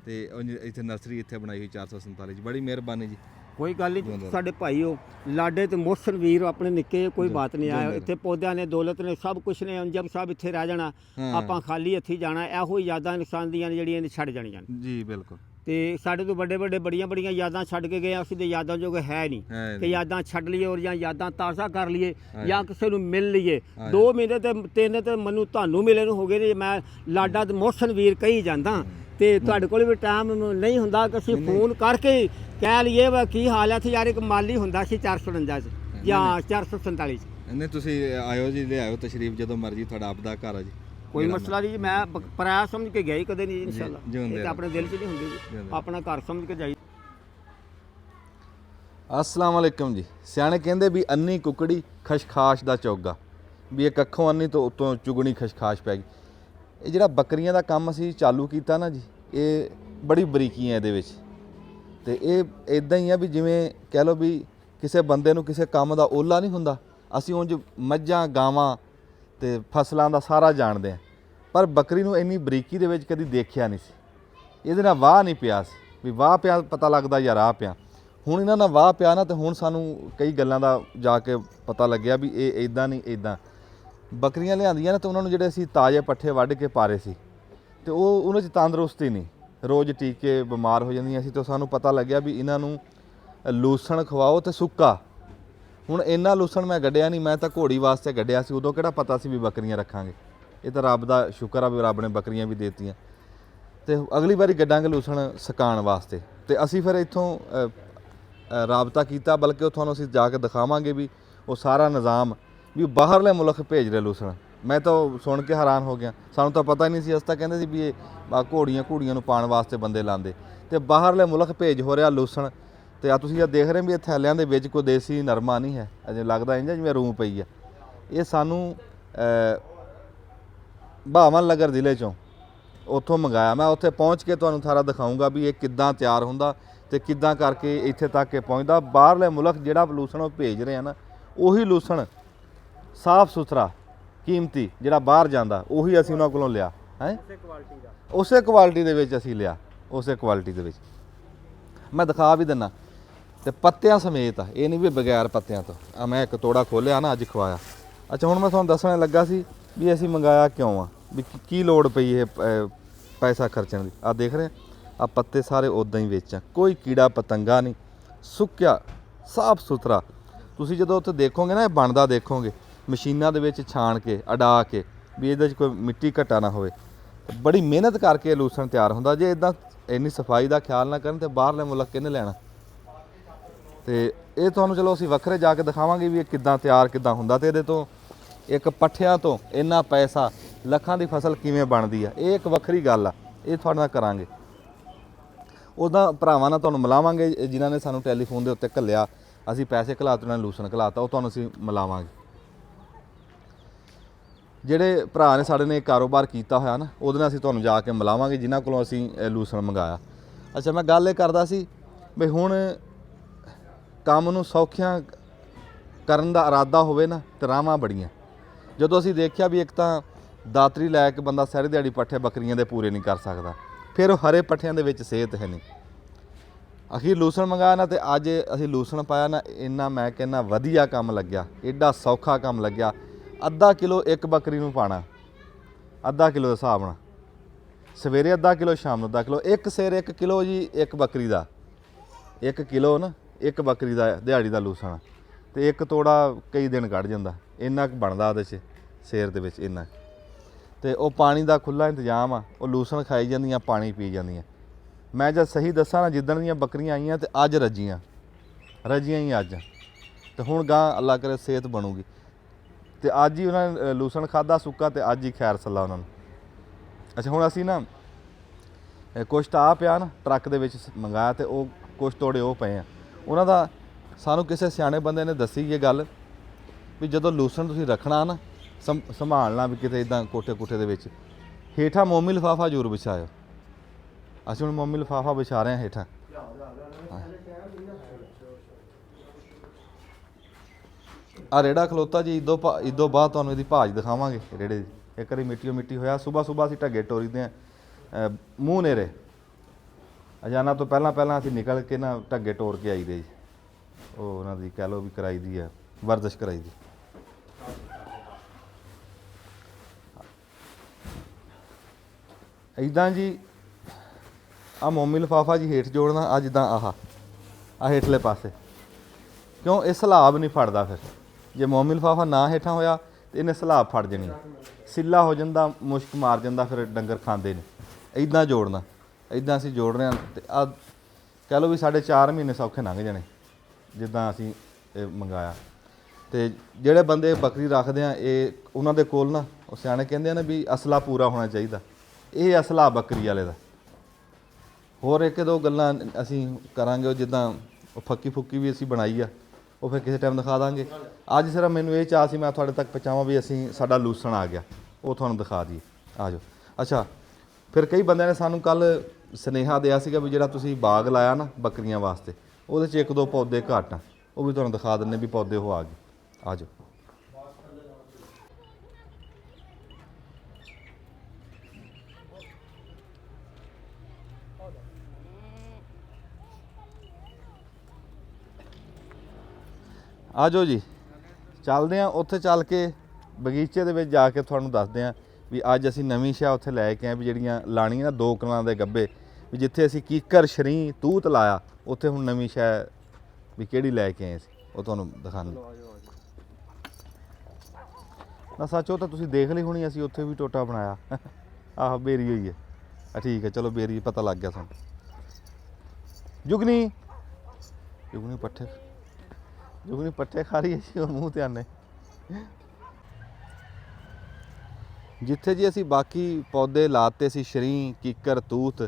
ਤੇ ਇੱਥੇ ਨਰਸਰੀ ਇੱਥੇ ਬਣਾਈ ਹੋਈ 447 ਜੀ। ਬੜੀ ਮਿਹਰਬਾਨੀ ਜੀ। ਕੋਈ ਗੱਲ ਨਹੀਂ, ਸਾਡੇ ਭਾਈ ਹੋ ਲਾਡੇ ਤੇ ਮੋਹਸਨ ਵੀਰ ਆਪਣੇ ਨਿੱਕੇ, ਕੋਈ ਬਾਤ ਨਹੀਂ ਆਇਆ। ਇੱਥੇ ਪੌਦਿਆਂ ਨੇ, ਦੌਲਤ ਨੇ, ਸਭ ਕੁਝ ਨੇ। ਅੰਜਮ ਸਾਹਿਬ ਇੱਥੇ ਰਹਿ ਜਾਣਾ, ਆਪਾਂ ਖਾਲੀ ਹੱਥੀ ਜਾਣਾ। ਇਹੋ ਯਾਦਾਂ ਇਨਸਾਨ ਦੀਆਂ ਜਿਹੜੀਆਂ ਛੱਡ ਜਾਣੀਆਂ ਜੀ। ਬਿਲਕੁਲ। ਤੇ ਸਾਡੇ ਤੋਂ ਵੱਡੇ ਬੜੀਆਂ ਯਾਦਾਂ ਛੱਡ ਕੇ ਗਏ। ਅਸੀਂ ਤੇ ਯਾਦਾਂ ਜੋ ਹੈ ਨਹੀਂ ਕਿ ਯਾਦਾਂ ਛੱਡ ਲਈਏ ਔਰ ਜਾਂ ਯਾਦਾਂ ਤਾਜ਼ਾ ਕਰ ਲਈਏ ਜਾਂ ਕਿਸੇ ਨੂੰ ਮਿਲ ਲਈਏ। 2 ਮਹੀਨੇ ਤੇ 3 ਤੇ ਮੈਨੂੰ ਤੁਹਾਨੂੰ ਮਿਲੇ ਨੂੰ ਹੋ ਗਏ ਨੇ। ਮੈਂ ਲਾਡਾ ਤੇ ਮੋਹਸਨ ਵੀਰ ਕਹੀ ਜਾਂਦਾ ਤੇ ਤੁਹਾਡੇ ਕੋਲ ਵੀ ਟਾਈਮ ਨਹੀਂ ਹੁੰਦਾ ਕਿ ਅਸੀਂ ਫੋਨ ਕਰਕੇ ਕਹਿ ਲਈਏ ਵਾ ਕੀ ਹਾਲ ਹੈ ਤੇ ਯਾਰ ਇੱਕ ਮਾਲੀ ਹੁੰਦਾ ਸੀ 449 ਚ ਜਾਂ 447 ਚ। ਨਹੀਂ ਤੁਸੀਂ ਆਇਓ ਜੀ, ਲਿਆਇਓ ਤਸ਼ਰੀਫ ਜਦੋਂ ਮਰਜ਼ੀ, ਤੁਹਾਡਾ ਆਪਦਾ ਘਰ ਆ ਜੀ। ਕੋਈ ਮਸਲਾ ਨਹੀਂ ਜੀ, ਮੈਂ ਪਰਾਇਆ ਸਮਝ ਕੇ ਗਿਆ ਹੀ ਕਦੇ ਨਹੀਂ ਇਨਸ਼ਾਅੱਲਾ। ਜਿਉਂਦੇ ਇਹ ਤਾਂ ਰਹੋ। ਆਪਣੇ ਦਿਲ 'ਚ ਨਹੀਂ ਹੁੰਦੀ ਜੀ, ਆਪਣਾ ਘਰ ਸਮਝ ਕੇ ਜਾਈ। ਅਸਲਾਮ ਵਾਲੇਕਮ ਜੀ। ਸਿਆਣੇ ਕਹਿੰਦੇ ਵੀ ਅੰਨੀ ਕੁਕੜੀ ਖਸ਼ਖਾਸ਼ ਦਾ ਚੋਗਾ, ਵੀ ਇੱਕ ਅੱਖੋਂ ਅੰਨੀ ਤੋਂ ਉੱਤੋਂ ਚੁਗਣੀ ਖਸ਼ਖਾਸ਼ ਪੈ ਗਈ। ਇਹ ਜਿਹੜਾ ਬੱਕਰੀਆਂ ਦਾ ਕੰਮ ਅਸੀਂ ਚਾਲੂ ਕੀਤਾ ਨਾ ਜੀ, ਇਹ ਬੜੀ ਬਰੀਕੀ ਹੈ ਇਹਦੇ ਵਿੱਚ। ਤੇ ਇਹ ਇਦਾਂ ਹੀ ਆ ਵੀ ਜਿਵੇਂ ਕਹਿ ਲਓ ਵੀ ਕਿਸੇ ਬੰਦੇ ਨੂੰ ਕਿਸੇ ਕੰਮ ਦਾ ਓਲਾ ਨਹੀਂ ਹੁੰਦਾ, ਅਸੀਂ ਉਂਝ ਮੱਝਾਂ ਗਾਵਾਂ ਤੇ ਫਸਲਾਂ ਦਾ ਸਾਰਾ ਜਾਣਦੇ ਹਾਂ, ਪਰ ਬੱਕਰੀ ਨੂੰ ਇੰਨੀ ਬਰੀਕੀ ਦੇ ਵਿੱਚ ਕਦੀ ਦੇਖਿਆ ਨਹੀਂ ਸੀ। ਇਹਦੇ ਨਾਲ ਵਾਹ ਨਹੀਂ ਪਿਆ ਸੀ, ਵੀ ਵਾਹ ਪਿਆ ਪਤਾ ਲੱਗਦਾ ਯਾਰ ਆ ਪਿਆ। ਹੁਣ ਇਹਨਾਂ ਨਾਲ ਵਾਹ ਪਿਆ ਨਾ, ਤੇ ਹੁਣ ਸਾਨੂੰ ਕਈ ਗੱਲਾਂ ਦਾ ਜਾ ਕੇ ਪਤਾ ਲੱਗਿਆ ਵੀ ਇਹ ਇਦਾਂ ਨਹੀਂ ਇਦਾਂ। ਬੱਕਰੀਆਂ ਲਿਆਂਦੀਆਂ ਨਾ ਤੇ ਉਹਨਾਂ ਨੂੰ ਜਿਹੜੇ ਅਸੀਂ ਤਾਜ਼ੇ ਪੱਠੇ ਵੱਢ ਕੇ ਪਾਰੇ ਸੀ, ਤੇ ਉਹਨਾਂ 'ਚ ਤੰਦਰੁਸਤੀ ਨਹੀਂ, ਰੋਜ਼ ਟੀਕੇ, ਬਿਮਾਰ ਹੋ ਜਾਂਦੀਆਂ ਸੀ। ਤੇ ਸਾਨੂੰ ਪਤਾ ਲੱਗਿਆ ਵੀ ਇਹਨਾਂ ਨੂੰ ਲੂਸਣ ਖਵਾਓ ਤੇ ਸੁੱਕਾ। ਹੁਣ ਇੰਨਾ ਲੂਸਣ ਮੈਂ ਗੱਡਿਆ ਨਹੀਂ, ਮੈਂ ਤਾਂ ਘੋੜੀ ਵਾਸਤੇ ਗੱਡਿਆ ਸੀ, ਉਦੋਂ ਕਿਹੜਾ ਪਤਾ ਸੀ ਵੀ ਬੱਕਰੀਆਂ ਰੱਖਾਂਗੇ। ਇਹ ਤਾਂ ਰੱਬ ਦਾ ਸ਼ੁਕਰ ਆ ਵੀ ਰੱਬ ਨੇ ਬੱਕਰੀਆਂ ਵੀ ਦੇਤੀਆਂ। ਤੇ ਅਗਲੀ ਵਾਰੀ ਗੱਡਾਂਗੇ ਲੂਸਣ ਸੁਕਾਉਣ ਵਾਸਤੇ। ਤੇ ਅਸੀਂ ਫਿਰ ਇੱਥੋਂ ਰਾਬਤਾ ਕੀਤਾ, ਬਲਕਿ ਉਹ ਤੁਹਾਨੂੰ ਅਸੀਂ ਜਾ ਕੇ ਦਿਖਾਵਾਂਗੇ ਵੀ ਉਹ ਸਾਰਾ ਨਿਜ਼ਾਮ, ਵੀ ਬਾਹਰਲੇ ਮੁਲਕ ਭੇਜ ਰਹੇ ਲੂਸਣ। ਮੈਂ ਤਾਂ ਸੁਣ ਕੇ ਹੈਰਾਨ ਹੋ ਗਿਆ, ਸਾਨੂੰ ਤਾਂ ਪਤਾ ਹੀ ਨਹੀਂ ਸੀ। ਅਸੀਂ ਤਾਂ ਕਹਿੰਦੇ ਸੀ ਵੀ ਇਹ ਘੋੜੀਆਂ ਨੂੰ ਪਾਉਣ ਵਾਸਤੇ ਬੰਦੇ ਲਾਉਂਦੇ, ਤੇ ਬਾਹਰਲੇ ਮੁਲਕ ਭੇਜ ਹੋ ਰਿਹਾ ਲੂਸਣ। ਤੇ ਆ ਤੁਸੀਂ ਇਹ ਦੇਖ ਰਹੇ ਵੀ ਇਹ ਥੈਲਿਆਂ ਦੇ ਵਿੱਚ ਕੋਈ ਦੇਸੀ ਨਰਮਾ ਨਹੀਂ ਹੈ, ਅਜੇ ਲੱਗਦਾ ਇੰਝ ਜਿਵੇਂ ਰੂੰ ਪਈ ਆ। ਇਹ ਸਾਨੂੰ ਭਾਵਨ ਨਗਰ ਜ਼ਿਲ੍ਹੇ 'ਚੋਂ ਉੱਥੋਂ ਮੰਗਾਇਆ। ਮੈਂ ਉੱਥੇ ਪਹੁੰਚ ਕੇ ਤੁਹਾਨੂੰ ਸਾਰਾ ਦਿਖਾਊਂਗਾ ਵੀ ਇਹ ਕਿੱਦਾਂ ਤਿਆਰ ਹੁੰਦਾ ਤੇ ਕਿੱਦਾਂ ਕਰਕੇ ਇੱਥੇ ਤੱਕ ਇਹ ਪਹੁੰਚਦਾ। ਬਾਹਰਲੇ ਮੁਲਕ ਜਿਹੜਾ ਲੂਸਣ ਉਹ ਭੇਜ ਰਹੇ ਆ ਨਾ, ਉਹੀ ਲੂਸਣ ਸਾਫ਼ ਸੁਥਰਾ ਕੀਮਤੀ ਜਿਹੜਾ ਬਾਹਰ ਜਾਂਦਾ, ਉਹੀ ਅਸੀਂ ਉਹਨਾਂ ਕੋਲੋਂ ਲਿਆ ਹੈ। ਉਸੇ ਕੁਆਲਿਟੀ ਦੇ ਵਿੱਚ ਅਸੀਂ ਲਿਆ, ਉਸੇ ਕੁਆਲਿਟੀ ਦੇ ਵਿੱਚ। ਮੈਂ ਦਿਖਾ ਵੀ ਦਿੰਦਾ, ਤੇ ਪੱਤਿਆਂ ਸਮੇਤ ਆ, ਇਹ ਨਹੀਂ ਵੀ ਬਗੈਰ ਪੱਤਿਆਂ ਤੋਂ। ਆ ਮੈਂ ਇੱਕ ਤੋੜਾ ਖੋਲਿਆ ਨਾ, ਅੱਜ ਖਵਾਇਆ। ਅੱਛਾ, ਹੁਣ ਮੈਂ ਤੁਹਾਨੂੰ ਦੱਸਣ ਲੱਗਾ ਸੀ ਵੀ ਅਸੀਂ ਮੰਗਾਇਆ ਕਿਉਂ ਆ, ਵੀ ਕੀ ਲੋੜ ਪਈ ਇਹ ਪੈਸਾ ਖਰਚਣ ਦੀ। ਆ ਦੇਖ ਰਹੇ ਆ ਪੱਤੇ ਸਾਰੇ ਉੱਦਾਂ ਹੀ ਵਿੱਚ ਆ, ਕੋਈ ਕੀੜਾ ਪਤੰਗਾ ਨਹੀਂ, ਸੁੱਕਿਆ ਸਾਫ਼ ਸੁਥਰਾ। ਤੁਸੀਂ ਜਦੋਂ ਉੱਥੇ ਦੇਖੋਗੇ ਨਾ, ਇਹ ਬਣਦਾ ਦੇਖੋਗੇ ਮਸ਼ੀਨਾਂ ਦੇ ਵਿੱਚ ਛਾਣ ਕੇ ਅਡਾ ਕੇ, ਵੀ ਇਹਦੇ 'ਚ ਕੋਈ ਮਿੱਟੀ ਘਟਾ ਨਾ ਹੋਵੇ। ਬੜੀ ਮਿਹਨਤ ਕਰਕੇ ਲੂਸਣ ਤਿਆਰ ਹੁੰਦਾ। ਜੇ ਇਦਾਂ ਇੰਨੀ ਸਫਾਈ ਦਾ ਖਿਆਲ ਨਾ ਕਰਨ ਤੇ ਬਾਹਰਲੇ ਮੁਲਕ ਕਿਹਨੇ ਲੈਣਾ। ਤੇ ਇਹ ਤੁਹਾਨੂੰ ਚਲੋ ਅਸੀਂ ਵੱਖਰੇ ਜਾ ਕੇ ਦਿਖਾਵਾਂਗੇ ਵੀ ਇਹ ਕਿੱਦਾਂ ਤਿਆਰ ਕਿੱਦਾਂ ਹੁੰਦਾ, ਤੇ ਇਹਦੇ ਤੋਂ ਇੱਕ ਪੱਠਿਆਂ ਤੋਂ ਇੰਨਾ ਪੈਸਾ, ਲੱਖਾਂ ਦੀ ਫਸਲ ਕਿਵੇਂ ਬਣਦੀ ਆ, ਇਹ ਇੱਕ ਵੱਖਰੀ ਗੱਲ ਆ। ਇਹ ਤੁਹਾਡੇ ਨਾਲ ਕਰਾਂਗੇ। ਉਹਦਾ ਭਰਾਵਾਂ ਨਾਲ ਤੁਹਾਨੂੰ ਮਿਲਾਵਾਂਗੇ ਜਿਨ੍ਹਾਂ ਨੇ ਸਾਨੂੰ ਟੈਲੀਫੋਨ ਦੇ ਉੱਤੇ ਘੱਲਿਆ, ਅਸੀਂ ਪੈਸੇ ਘਲਾਤੇ, ਉਹਨਾਂ ਨੇ ਲੂਸਣ ਘਲਾਤਾ, ਉਹ ਤੁਹਾਨੂੰ ਅਸੀਂ ਮਿਲਾਵਾਂਗੇ। ਜਿਹੜੇ ਭਰਾ ਨੇ ਸਾਡੇ ਨੇ ਕਾਰੋਬਾਰ ਕੀਤਾ ਹੋਇਆ ਨਾ, ਉਹਦੇ ਨਾਲ ਅਸੀਂ ਤੁਹਾਨੂੰ ਜਾ ਕੇ ਮਿਲਾਵਾਂਗੇ ਜਿਨ੍ਹਾਂ ਕੋਲੋਂ ਅਸੀਂ ਲੂਸਣ ਮੰਗਾਇਆ। ਅੱਛਾ, ਮੈਂ ਗੱਲ ਇਹ ਕਰਦਾ ਸੀ ਵੀ ਹੁਣ ਕੰਮ ਨੂੰ ਸੌਖਿਆਂ ਕਰਨ ਦਾ ਇਰਾਦਾ ਹੋਵੇ ਨਾ, ਤੇ ਰਾਹਾਂ ਬੜੀਆਂ। ਜਦੋਂ ਅਸੀਂ ਦੇਖਿਆ ਵੀ ਇੱਕ ਤਾਂ ਦਾਤਰੀ ਲੈ ਕੇ ਬੰਦਾ ਸਾਰੀ ਦਿਹਾੜੀ ਪੱਠੇ ਬੱਕਰੀਆਂ ਦੇ ਪੂਰੇ ਨਹੀਂ ਕਰ ਸਕਦਾ, ਫਿਰ ਉਹ ਹਰੇ ਪੱਠਿਆਂ ਦੇ ਵਿੱਚ ਸਿਹਤ ਹੈ ਨਹੀਂ। ਅਖੀਰ ਲੂਸਣ ਮੰਗਾਇਆ ਨਾ, ਤੇ ਅੱਜ ਅਸੀਂ ਲੂਸਣ ਪਾਇਆ ਨਾ, ਇੰਨਾ ਮੈਂ ਕਹਿੰਦਾ ਵਧੀਆ ਕੰਮ ਲੱਗਿਆ, ਐਡਾ ਸੌਖਾ ਕੰਮ ਲੱਗਿਆ। ਅੱਧਾ ਕਿਲੋ ਇੱਕ ਬੱਕਰੀ ਨੂੰ ਪਾਣਾ, ਅੱਧਾ ਕਿਲੋ ਦੇ ਹਿਸਾਬ ਨਾਲ, ਸਵੇਰੇ ਅੱਧਾ ਕਿਲੋ, ਸ਼ਾਮ ਨੂੰ ਅੱਧਾ ਕਿਲੋ। ਇੱਕ ਸਿਰ 1 ਕਿਲੋ ਜੀ, ਇੱਕ ਬੱਕਰੀ ਦਾ 1 ਕਿਲੋ ਨਾ, ਇੱਕ ਬੱਕਰੀ ਦਾ ਦਿਹਾੜੀ ਦਾ ਲੂਸਣ। ਤੇ ਇੱਕ ਤੋੜਾ ਕਈ ਦਿਨ ਕੱਢ ਜਾਂਦਾ, ਇੰਨਾ ਕੁ ਬਣਦਾ ਉਹਦੇ 'ਚ ਸਿਰ ਦੇ ਵਿੱਚ ਇੰਨਾ। ਤੇ ਉਹ ਪਾਣੀ ਦਾ ਖੁੱਲ੍ਹਾ ਇੰਤਜ਼ਾਮ ਆ, ਉਹ ਲੂਸਣ ਖਾਈ ਜਾਂਦੀਆਂ, ਪਾਣੀ ਪੀ ਜਾਂਦੀਆਂ। ਮੈਂ ਜਦ ਸਹੀ ਦੱਸਾਂ ਨਾ, ਜਿੱਦਣ ਦੀਆਂ ਬੱਕਰੀਆਂ ਆਈਆਂ ਤੇ ਅੱਜ ਰਜੀਆਂ ਹੀ ਅੱਜ। ਤੇ ਹੁਣ ਗਾਂ ਅੱਲਾ ਕਰੇ ਸਿਹਤ ਬਣੂਗੀ। ਤੇ ਅੱਜ ਹੀ ਉਹਨਾਂ ਨੇ ਲੂਸਣ ਖਾਧਾ ਸੁੱਕਾ, ਤੇ ਅੱਜ ਹੀ ਖੈਰ ਸੱਲਾ ਉਹਨਾਂ ਨੂੰ। ਅੱਛਾ, ਹੁਣ ਅਸੀਂ ਨਾ ਕੁਛ ਤਾਂ ਆ ਪਿਆ ਨਾ ਟਰੱਕ ਦੇ ਵਿੱਚ ਮੰਗਾਇਆ, ਤੇ ਉਹ ਕੁਛ ਤੋੜੇ ਉਹ ਪਏ ਆ। ਉਹਨਾਂ ਦਾ ਸਾਨੂੰ ਕਿਸੇ ਸਿਆਣੇ ਬੰਦੇ ਨੇ ਦੱਸੀ ਇਹ ਗੱਲ ਵੀ ਜਦੋਂ ਲੂਸਣ ਤੁਸੀਂ ਰੱਖਣਾ ਨਾ, ਸੰਭਾਲਣਾ ਵੀ ਕਿਤੇ ਇਦਾਂ ਕੋਠੇ ਦੇ ਵਿੱਚ, ਹੇਠਾਂ ਮੋਮੀ ਲਿਫਾਫਾ ਜ਼ਰੂਰ ਵਿਛਾਇਓ। ਅਸੀਂ ਹੁਣ ਮੋਮੀ ਲਿਫਾਫਾ ਵਿਛਾ ਰਹੇ ਹਾਂ ਹੇਠਾਂ। ਆ ਰੇੜਾ ਖਲੋਤਾ ਜੀ, ਇਦੋਂ ਬਾਅਦ ਤੁਹਾਨੂੰ ਇਹਦੀ ਭਾਜ ਦਿਖਾਵਾਂਗੇ ਰੇੜੇ ਦੀ। ਇੱਕ ਵਾਰੀ ਮਿੱਟੀ ਹੋਇਆ, ਸੁਬਾਹ ਅਸੀਂ ਢੱਗੇ ਟੋਰੀਦੇ ਹਾਂ ਮੂੰਹ ਨੇਰੇ। ਅਜਾਨਾ ਤੋਂ ਪਹਿਲਾਂ ਅਸੀਂ ਨਿਕਲ ਕੇ ਨਾ ਢੱਗੇ ਟੋਰ ਕੇ ਆਈਦੇ ਜੀ। ਉਹ ਉਹਨਾਂ ਦੀ ਕਹਿ ਲਓ ਵੀ ਕਰਾਈ ਦੀ ਆ, ਵਰਜ਼ਿਸ਼ ਕਰਾਈ ਦੀ। ਇੱਦਾਂ ਜੀ ਆ ਮੋਮੀ ਲਿਫਾਫਾ ਜੀ ਹੇਠ ਜੋੜਨਾ, ਆ ਜਿੱਦਾਂ ਆਹ ਹੇਠਲੇ ਪਾਸੇ, ਕਿਉਂ ਇਹ ਸਲਾਬ ਨਹੀਂ ਫੜਦਾ। ਫਿਰ ਜੇ ਮੋਮੀ ਲਿਫਾਫਾ ਨਾ ਹੇਠਾਂ ਹੋਇਆ ਤੇ ਇਹਨੇ ਸਲਾਬ ਫੜ ਜਾਣੀ, ਸਿੱਲਾ ਹੋ ਜਾਂਦਾ, ਮੁਸ਼ਕ ਮਾਰ ਜਾਂਦਾ, ਫਿਰ ਡੰਗਰ ਖਾਂਦੇ ਨੇ। ਇੱਦਾਂ ਜੋੜਨਾ, ਇਦਾਂ ਅਸੀਂ ਜੋੜ ਰਹੇ ਹਾਂ ਤੇ ਆ ਕਹਿ ਲਓ ਵੀ ਸਾਡੇ 4 ਮਹੀਨੇ ਸੌਖੇ ਲੰਘ ਜਾਣੇ ਜਿੱਦਾਂ ਅਸੀਂ ਇਹ ਮੰਗਾਇਆ। ਤੇ ਜਿਹੜੇ ਬੰਦੇ ਬੱਕਰੀ ਰੱਖਦੇ ਆ ਇਹ ਉਹਨਾਂ ਦੇ ਕੋਲ ਨਾ ਉਹ ਸਿਆਣੇ ਕਹਿੰਦੇ ਆ ਨਾ ਵੀ ਅਸਲਾ ਪੂਰਾ ਹੋਣਾ ਚਾਹੀਦਾ। ਇਹ ਅਸਲਾ ਬੱਕਰੀ ਵਾਲੇ ਦਾ। ਹੋਰ ਇੱਕ ਦੋ ਗੱਲਾਂ ਅਸੀਂ ਕਰਾਂਗੇ ਉਹ ਜਿੱਦਾਂ ਉਹ ਫੱਕੀ ਫੁੱਕੀ ਵੀ ਅਸੀਂ ਬਣਾਈ ਆ ਉਹ ਫਿਰ ਕਿਸੇ ਟਾਈਮ ਦਿਖਾ ਦਾਂਗੇ। ਅੱਜ ਸਿਰਫ ਮੈਨੂੰ ਇਹ ਚਾਹ ਸੀ ਮੈਂ ਤੁਹਾਡੇ ਤੱਕ ਪਹੁੰਚਾਵਾਂ ਵੀ ਅਸੀਂ ਸਾਡਾ ਲੂਸਣ ਆ ਗਿਆ ਉਹ ਤੁਹਾਨੂੰ ਦਿਖਾ ਦਈਏ। ਆ ਜਾਓ। ਅੱਛਾ ਫਿਰ ਕਈ ਬੰਦਿਆਂ ਨੇ ਸਾਨੂੰ ਕੱਲ ਸੁਨੇਹਾ ਦਿਆ ਸੀਗਾ ਵੀ ਜਿਹੜਾ ਤੁਸੀਂ ਬਾਗ ਲਾਇਆ ਨਾ ਬੱਕਰੀਆਂ ਵਾਸਤੇ ਉਹਦੇ 'ਚ 1-2 ਪੌਦੇ ਘੱਟ ਆ ਉਹ ਵੀ ਤੁਹਾਨੂੰ ਦਿਖਾ ਦਿੰਦੇ ਵੀ ਪੌਦੇ ਉਹ ਆ ਗਏ। ਆ ਜਾਓ। ਆ ਜਾਓ ਜੀ ਚੱਲਦੇ ਆ ਉੱਥੇ ਚੱਲ ਕੇ ਬਗੀਚੇ ਦੇ ਵਿੱਚ ਜਾ ਕੇ ਤੁਹਾਨੂੰ ਦੱਸਦੇ ਆ ਵੀ ਅੱਜ ਅਸੀਂ ਨਵੀਂ ਸ਼ੈ ਉੱਥੇ ਲੈ ਕੇ ਆਏ ਵੀ ਜਿਹੜੀਆਂ ਲਾਣੀਆਂ ਨਾ 2 ਕਨਾਲਾਂ ਦੇ ਗੱਬੇ ਵੀ ਜਿੱਥੇ ਅਸੀਂ ਕੀਕਰ ਸ਼ਰੀ ਤੂਤ ਲਾਇਆ ਉੱਥੇ ਹੁਣ ਨਵੀਂ ਸ਼ੈ ਵੀ ਕਿਹੜੀ ਲੈ ਕੇ ਆਏ ਸੀ ਉਹ ਤੁਹਾਨੂੰ ਦਿਖਾਉਂਦੇ ਨਾ। ਸੱਚ ਉਹ ਤਾਂ ਤੁਸੀਂ ਦੇਖ ਲਈ ਹੋਣੀ ਅਸੀਂ ਉੱਥੇ ਵੀ ਟੋਟਾ ਬਣਾਇਆ ਆਹ ਬੇਰੀ ਹੋਈ ਹੈ। ਠੀਕ ਹੈ ਚਲੋ ਬੇਰੀ ਪਤਾ ਲੱਗ ਗਿਆ ਸਾਨੂੰ। ਜੁਗਨੀ ਪੱਠੇ ਖਾ ਰਹੀ ਹੈ ਜੀ ਉਹ ਮੂੰਹ ਤੇ ਆਨੇ। ਜਿੱਥੇ ਜੀ ਅਸੀਂ ਬਾਕੀ ਪੌਦੇ ਲਾਤੇ ਸੀ ਸ਼ਰੀ ਕੀਕਰ ਤੂਤ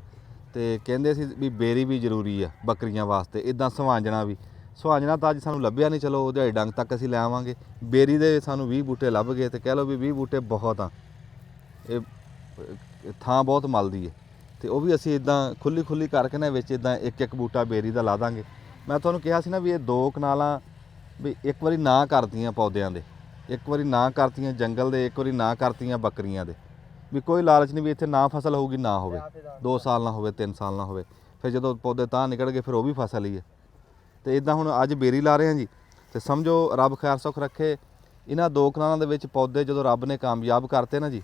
ਤੇ ਕਹਿੰਦੇ ਸੀ ਵੀ ਬੇਰੀ ਵੀ ਜ਼ਰੂਰੀ ਆ ਬੱਕਰੀਆਂ ਵਾਸਤੇ। ਇਦਾਂ ਸੁਹਾਂਜਣਾ ਤਾਂ ਅੱਜ ਸਾਨੂੰ ਲੱਭਿਆ ਨਹੀਂ। ਚਲੋ ਉਹਦੇ ਡੰਗ ਤੱਕ ਅਸੀਂ ਲੈ ਆਵਾਂਗੇ। ਬੇਰੀ ਦੇ ਸਾਨੂੰ 20 ਬੂਟੇ ਲੱਭ ਗਏ ਤੇ ਕਹਿ ਲਓ ਵੀ 20 ਬੂਟੇ ਬਹੁਤ ਆ। ਇਹ ਥਾਂ ਬਹੁਤ ਮਲਦੀ ਹੈ ਤੇ ਉਹ ਵੀ ਅਸੀਂ ਇਦਾਂ ਖੁੱਲੀ ਕਰਕੇ ਨਾ ਵਿੱਚ ਇਦਾਂ ਇੱਕ ਬੂਟਾ ਬੇਰੀ ਦਾ ਲਾ ਦਾਂਗੇ। ਮੈਂ ਤੁਹਾਨੂੰ ਕਿਹਾ ਸੀ ਨਾ ਵੀ ਇਹ 2 ਕਨਾਲਾਂ ਵੀ ਇੱਕ ਵਾਰੀ ਨਾ ਕਰਤੀਆਂ ਪੌਦਿਆਂ ਦੇ, ਇੱਕ ਵਾਰੀ ਨਾ ਕਰਤੀਆਂ ਜੰਗਲ ਦੇ, ਇੱਕ ਵਾਰੀ ਨਾ ਕਰਤੀਆਂ ਬੱਕਰੀਆਂ ਦੇ ਵੀ ਕੋਈ ਲਾਲਚ ਨਹੀਂ ਵੀ ਇੱਥੇ ਨਾ ਫਸਲ ਹੋਊਗੀ ਨਾ ਹੋਵੇ 2 ਸਾਲ ਨਾ ਹੋਵੇ 3 ਸਾਲ ਨਾ ਹੋਵੇ ਫਿਰ ਜਦੋਂ ਪੌਦੇ ਤਾਂ ਨਿਕਲ ਗਏ ਫਿਰ ਉਹ ਵੀ ਫਸਲ ਹੀ ਹੈ। ਤੇ ਇਦਾਂ ਹੁਣ ਅੱਜ ਬੇਰੀ ਲਾ ਰਹੇ ਹਾਂ ਜੀ ਤੇ ਸਮਝੋ ਰੱਬ ਖੈਰ ਸੁੱਖ ਰੱਖੇ ਇਹਨਾਂ 2 ਕਨਾਲਾਂ ਦੇ ਵਿੱਚ ਪੌਦੇ ਜਦੋਂ ਰੱਬ ਨੇ ਕਾਮਯਾਬ ਕਰਤੇ ਨਾ ਜੀ